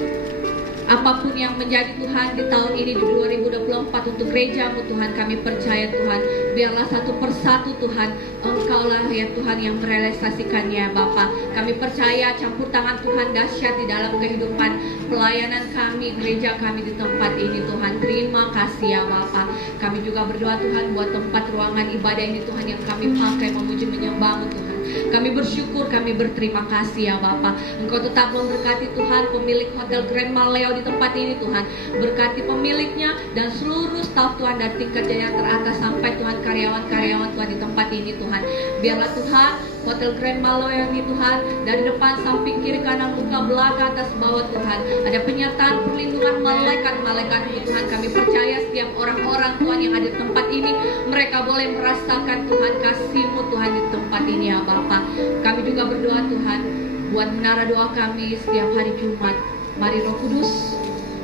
apapun yang menjadi Tuhan di tahun ini di 2024 untuk gereja-Mu Tuhan. Kami percaya Tuhan, biarlah satu persatu Tuhan Engkaulah ya Tuhan yang merealisasikannya Bapa. Kami percaya campur tangan Tuhan dahsyat di dalam kehidupan pelayanan kami, gereja kami di tempat ini Tuhan. Terima kasih ya Bapa. Kami juga berdoa Tuhan buat tempat ruangan ibadah ini Tuhan yang kami pakai memuji menyembah-Mu Tuhan. Kami bersyukur, kami berterima kasih ya Bapa. Engkau tetap memberkati Tuhan pemilik Hotel Grand Maleo di tempat ini Tuhan. Berkati pemiliknya dan seluruh staf Tuhan dari tingkat yang teratas sampai Tuhan karyawan-karyawan Tuhan di tempat ini Tuhan. Biarlah Tuhan Hotel Grand Maleo ini Tuhan, dari depan, samping, kiri, kanan, muka, belakang, atas, bawah Tuhan, ada penyertaan perlindungan malaikat-malaikat-Mu Tuhan. Kami percaya setiap orang-orang Tuhan yang ada di tempat ini, mereka boleh merasakan Tuhan kasih-Mu Tuhan di tempat ini ya Bapa. Kami juga berdoa Tuhan buat menara doa kami setiap hari Jumat. Mari Roh Kudus,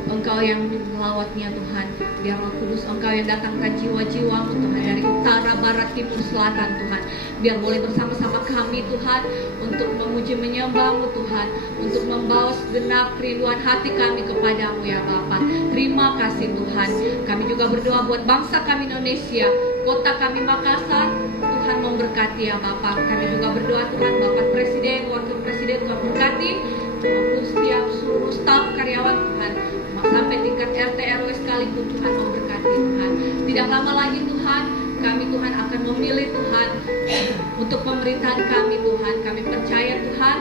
Engkau yang melawatnya Tuhan. Biar Roh Kudus Engkau yang datangkan jiwa-jiwa-Mu Tuhan dari utara, barat, timur, selatan Tuhan. Biar boleh bersama-sama kami Tuhan untuk memuji menyembah-Mu Tuhan, untuk membawa segenap kerinduan hati kami kepadamu ya Bapa. Terima kasih Tuhan. Kami juga berdoa buat bangsa kami Indonesia, kota kami Makassar. Tuhan memberkati ya Bapa. Kami juga berdoa Tuhan Bapak Presiden, Wakil Presiden Tuhan berkati, maupun setiap seluruh staf karyawan Tuhan, sampai tingkat RT RW sekalipun Tuhan memberkati Tuhan. Tidak lama lagi Tuhan, kami Tuhan akan memilih Tuhan untuk pemerintahan kami Tuhan. Kami percaya Tuhan,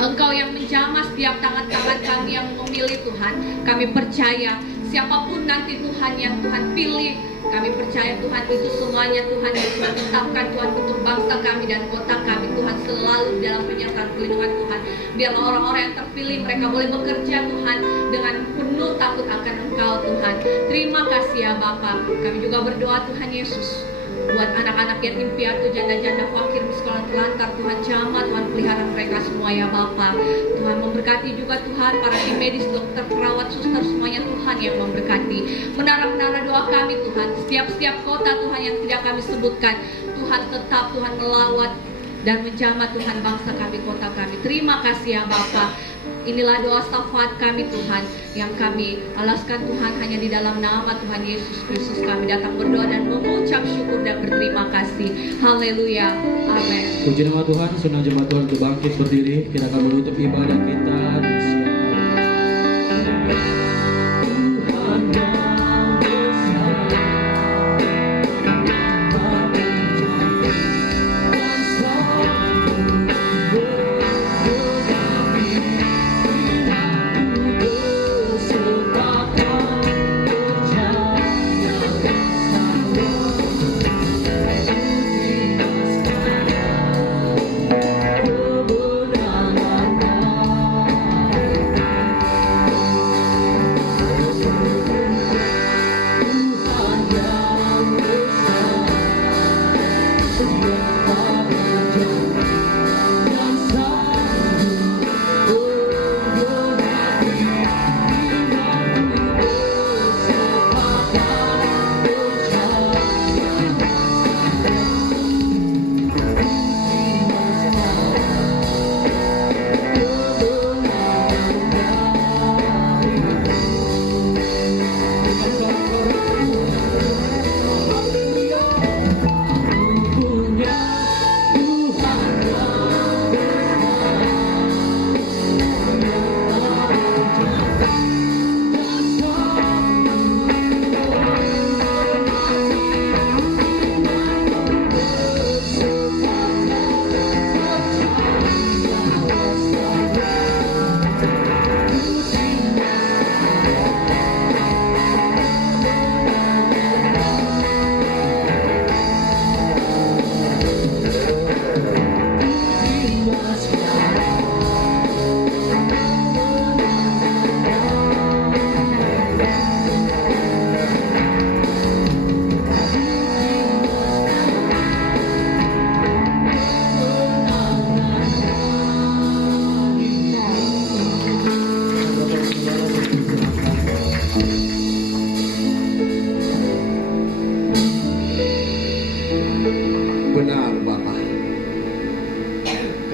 Engkau yang menjamah setiap tangan-tangan kami yang memilih Tuhan. Kami percaya siapapun nanti Tuhan yang Tuhan pilih, kami percaya Tuhan itu semuanya Tuhan yang Tuhan tetapkan Tuhan untuk bangsa kami dan kota kami Tuhan, selalu dalam penyertaan perlindungan Tuhan. Biarlah orang-orang yang terpilih mereka boleh bekerja Tuhan dengan penuh takut akan Engkau Tuhan. Terima kasih ya Bapa. Kami juga berdoa Tuhan Yesus buat anak-anak yatim piatu, janda-janda fakir, sekolah terlantar Tuhan, jamah Tuhan, pelihara mereka semua ya Bapa. Tuhan memberkati juga Tuhan para tim medis, dokter, perawat, suster, semuanya Tuhan yang memberkati. Menara-menara doa kami Tuhan, setiap kota Tuhan yang tidak kami sebutkan, Tuhan tetap Tuhan melawat dan menjamah Tuhan bangsa kami, kota kami. Terima kasih ya Bapa. Inilah doa syafaat kami Tuhan, yang kami alaskan Tuhan hanya di dalam nama Tuhan Yesus Kristus. Kami datang berdoa dan mengucap syukur dan berterima kasih. Haleluya. Amin. Puji nama Tuhan. Senang jemaat Tuhan untuk bangkit berdiri. Kita akan menutup ibadah kita di siang hari.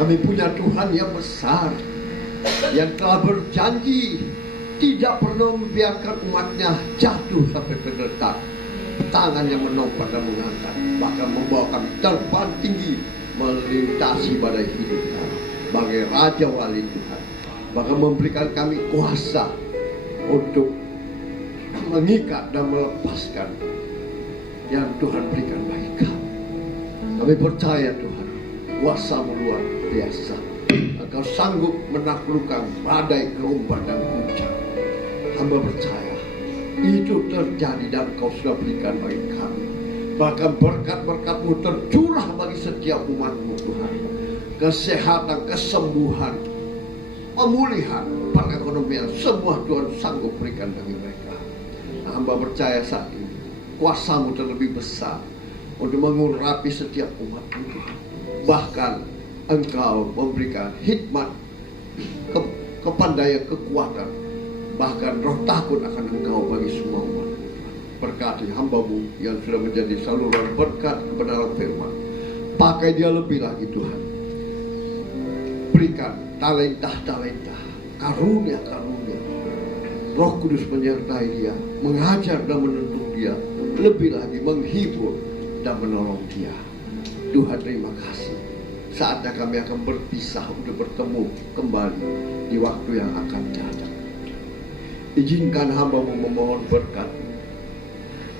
Kami punya Tuhan yang besar, yang telah berjanji tidak pernah membiarkan umatnya jatuh sampai tergeletak. Tangannya menopang dan mengangkat, bahkan membawa kami terbang tinggi melintasi badai hidup kami sebagai Raja Wali Tuhan. Bahkan memberikan kami kuasa untuk mengikat dan melepaskan yang Tuhan berikan bagi kami. Kami percaya Tuhan, kuasa-Mu luar biasa. Engkau sanggup menaklukkan badai, gelombang dan hujan. Hamba percaya itu terjadi dan Engkau sudah berikan bagi kami. Bahkan berkat-berkat-Mu tercurah bagi setiap umat-Mu Tuhan. Kesehatan, kesembuhan, pemulihan, perekonomian, semua Tuhan sanggup berikan bagi mereka. Nah, hamba percaya saat ini kuasa-Mu terlebih besar untuk mengurapi setiap umat-Mu Tuhan. Bahkan Engkau memberikan hikmat, kepandaian, kekuatan, bahkan roh takut akan Engkau bagi semua umat. Berkati hamba-Mu yang sudah menjadi saluran berkat kebenaran firman. Pakai dia lebih lagi Tuhan. Berikan talenta-talenta, karunia-karunia. Roh Kudus menyertai dia, mengajar dan menuntun dia, lebih lagi menghibur dan menolong dia. Tuhan terima kasih. Saatnya kami akan berpisah untuk bertemu kembali di waktu yang akan datang. Izinkan hamba-Mu memohon berkat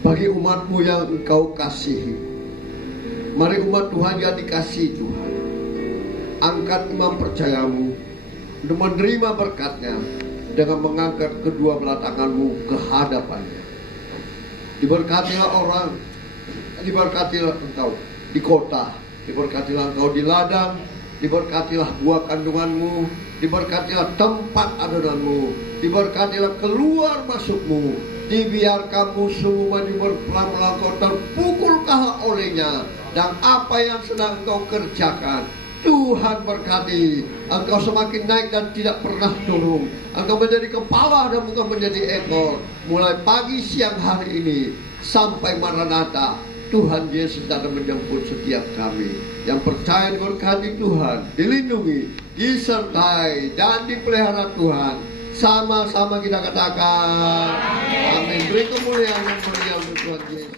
bagi umat-Mu yang Engkau kasihi. Mari umat Tuhan yang dikasihi Tuhan, angkat imam percayamu untuk menerima berkatnya dengan mengangkat kedua belah tanganmu ke hadapannya. Diberkatilah orang, diberkatilah engkau di kota, diberkatilah engkau di ladang, diberkatilah buah kandunganmu, diberkatilah tempat adonanmu, diberkatilah keluar masukmu, dibiarkan musuhmu maju berperang-perang, kau terpukulkah olehnya, dan apa yang sedang engkau kerjakan Tuhan berkati. Engkau semakin naik dan tidak pernah turun. Engkau menjadi kepala dan bukan menjadi ekor. Mulai pagi siang hari ini sampai Maranatha, Tuhan Yesus datang menjemput setiap kami yang percaya berkati Tuhan, dilindungi, disertai dan dipelihara Tuhan. Sama-sama kita katakan amin. Beri kemuliaan yang meriah untuk Tuhan Yesus.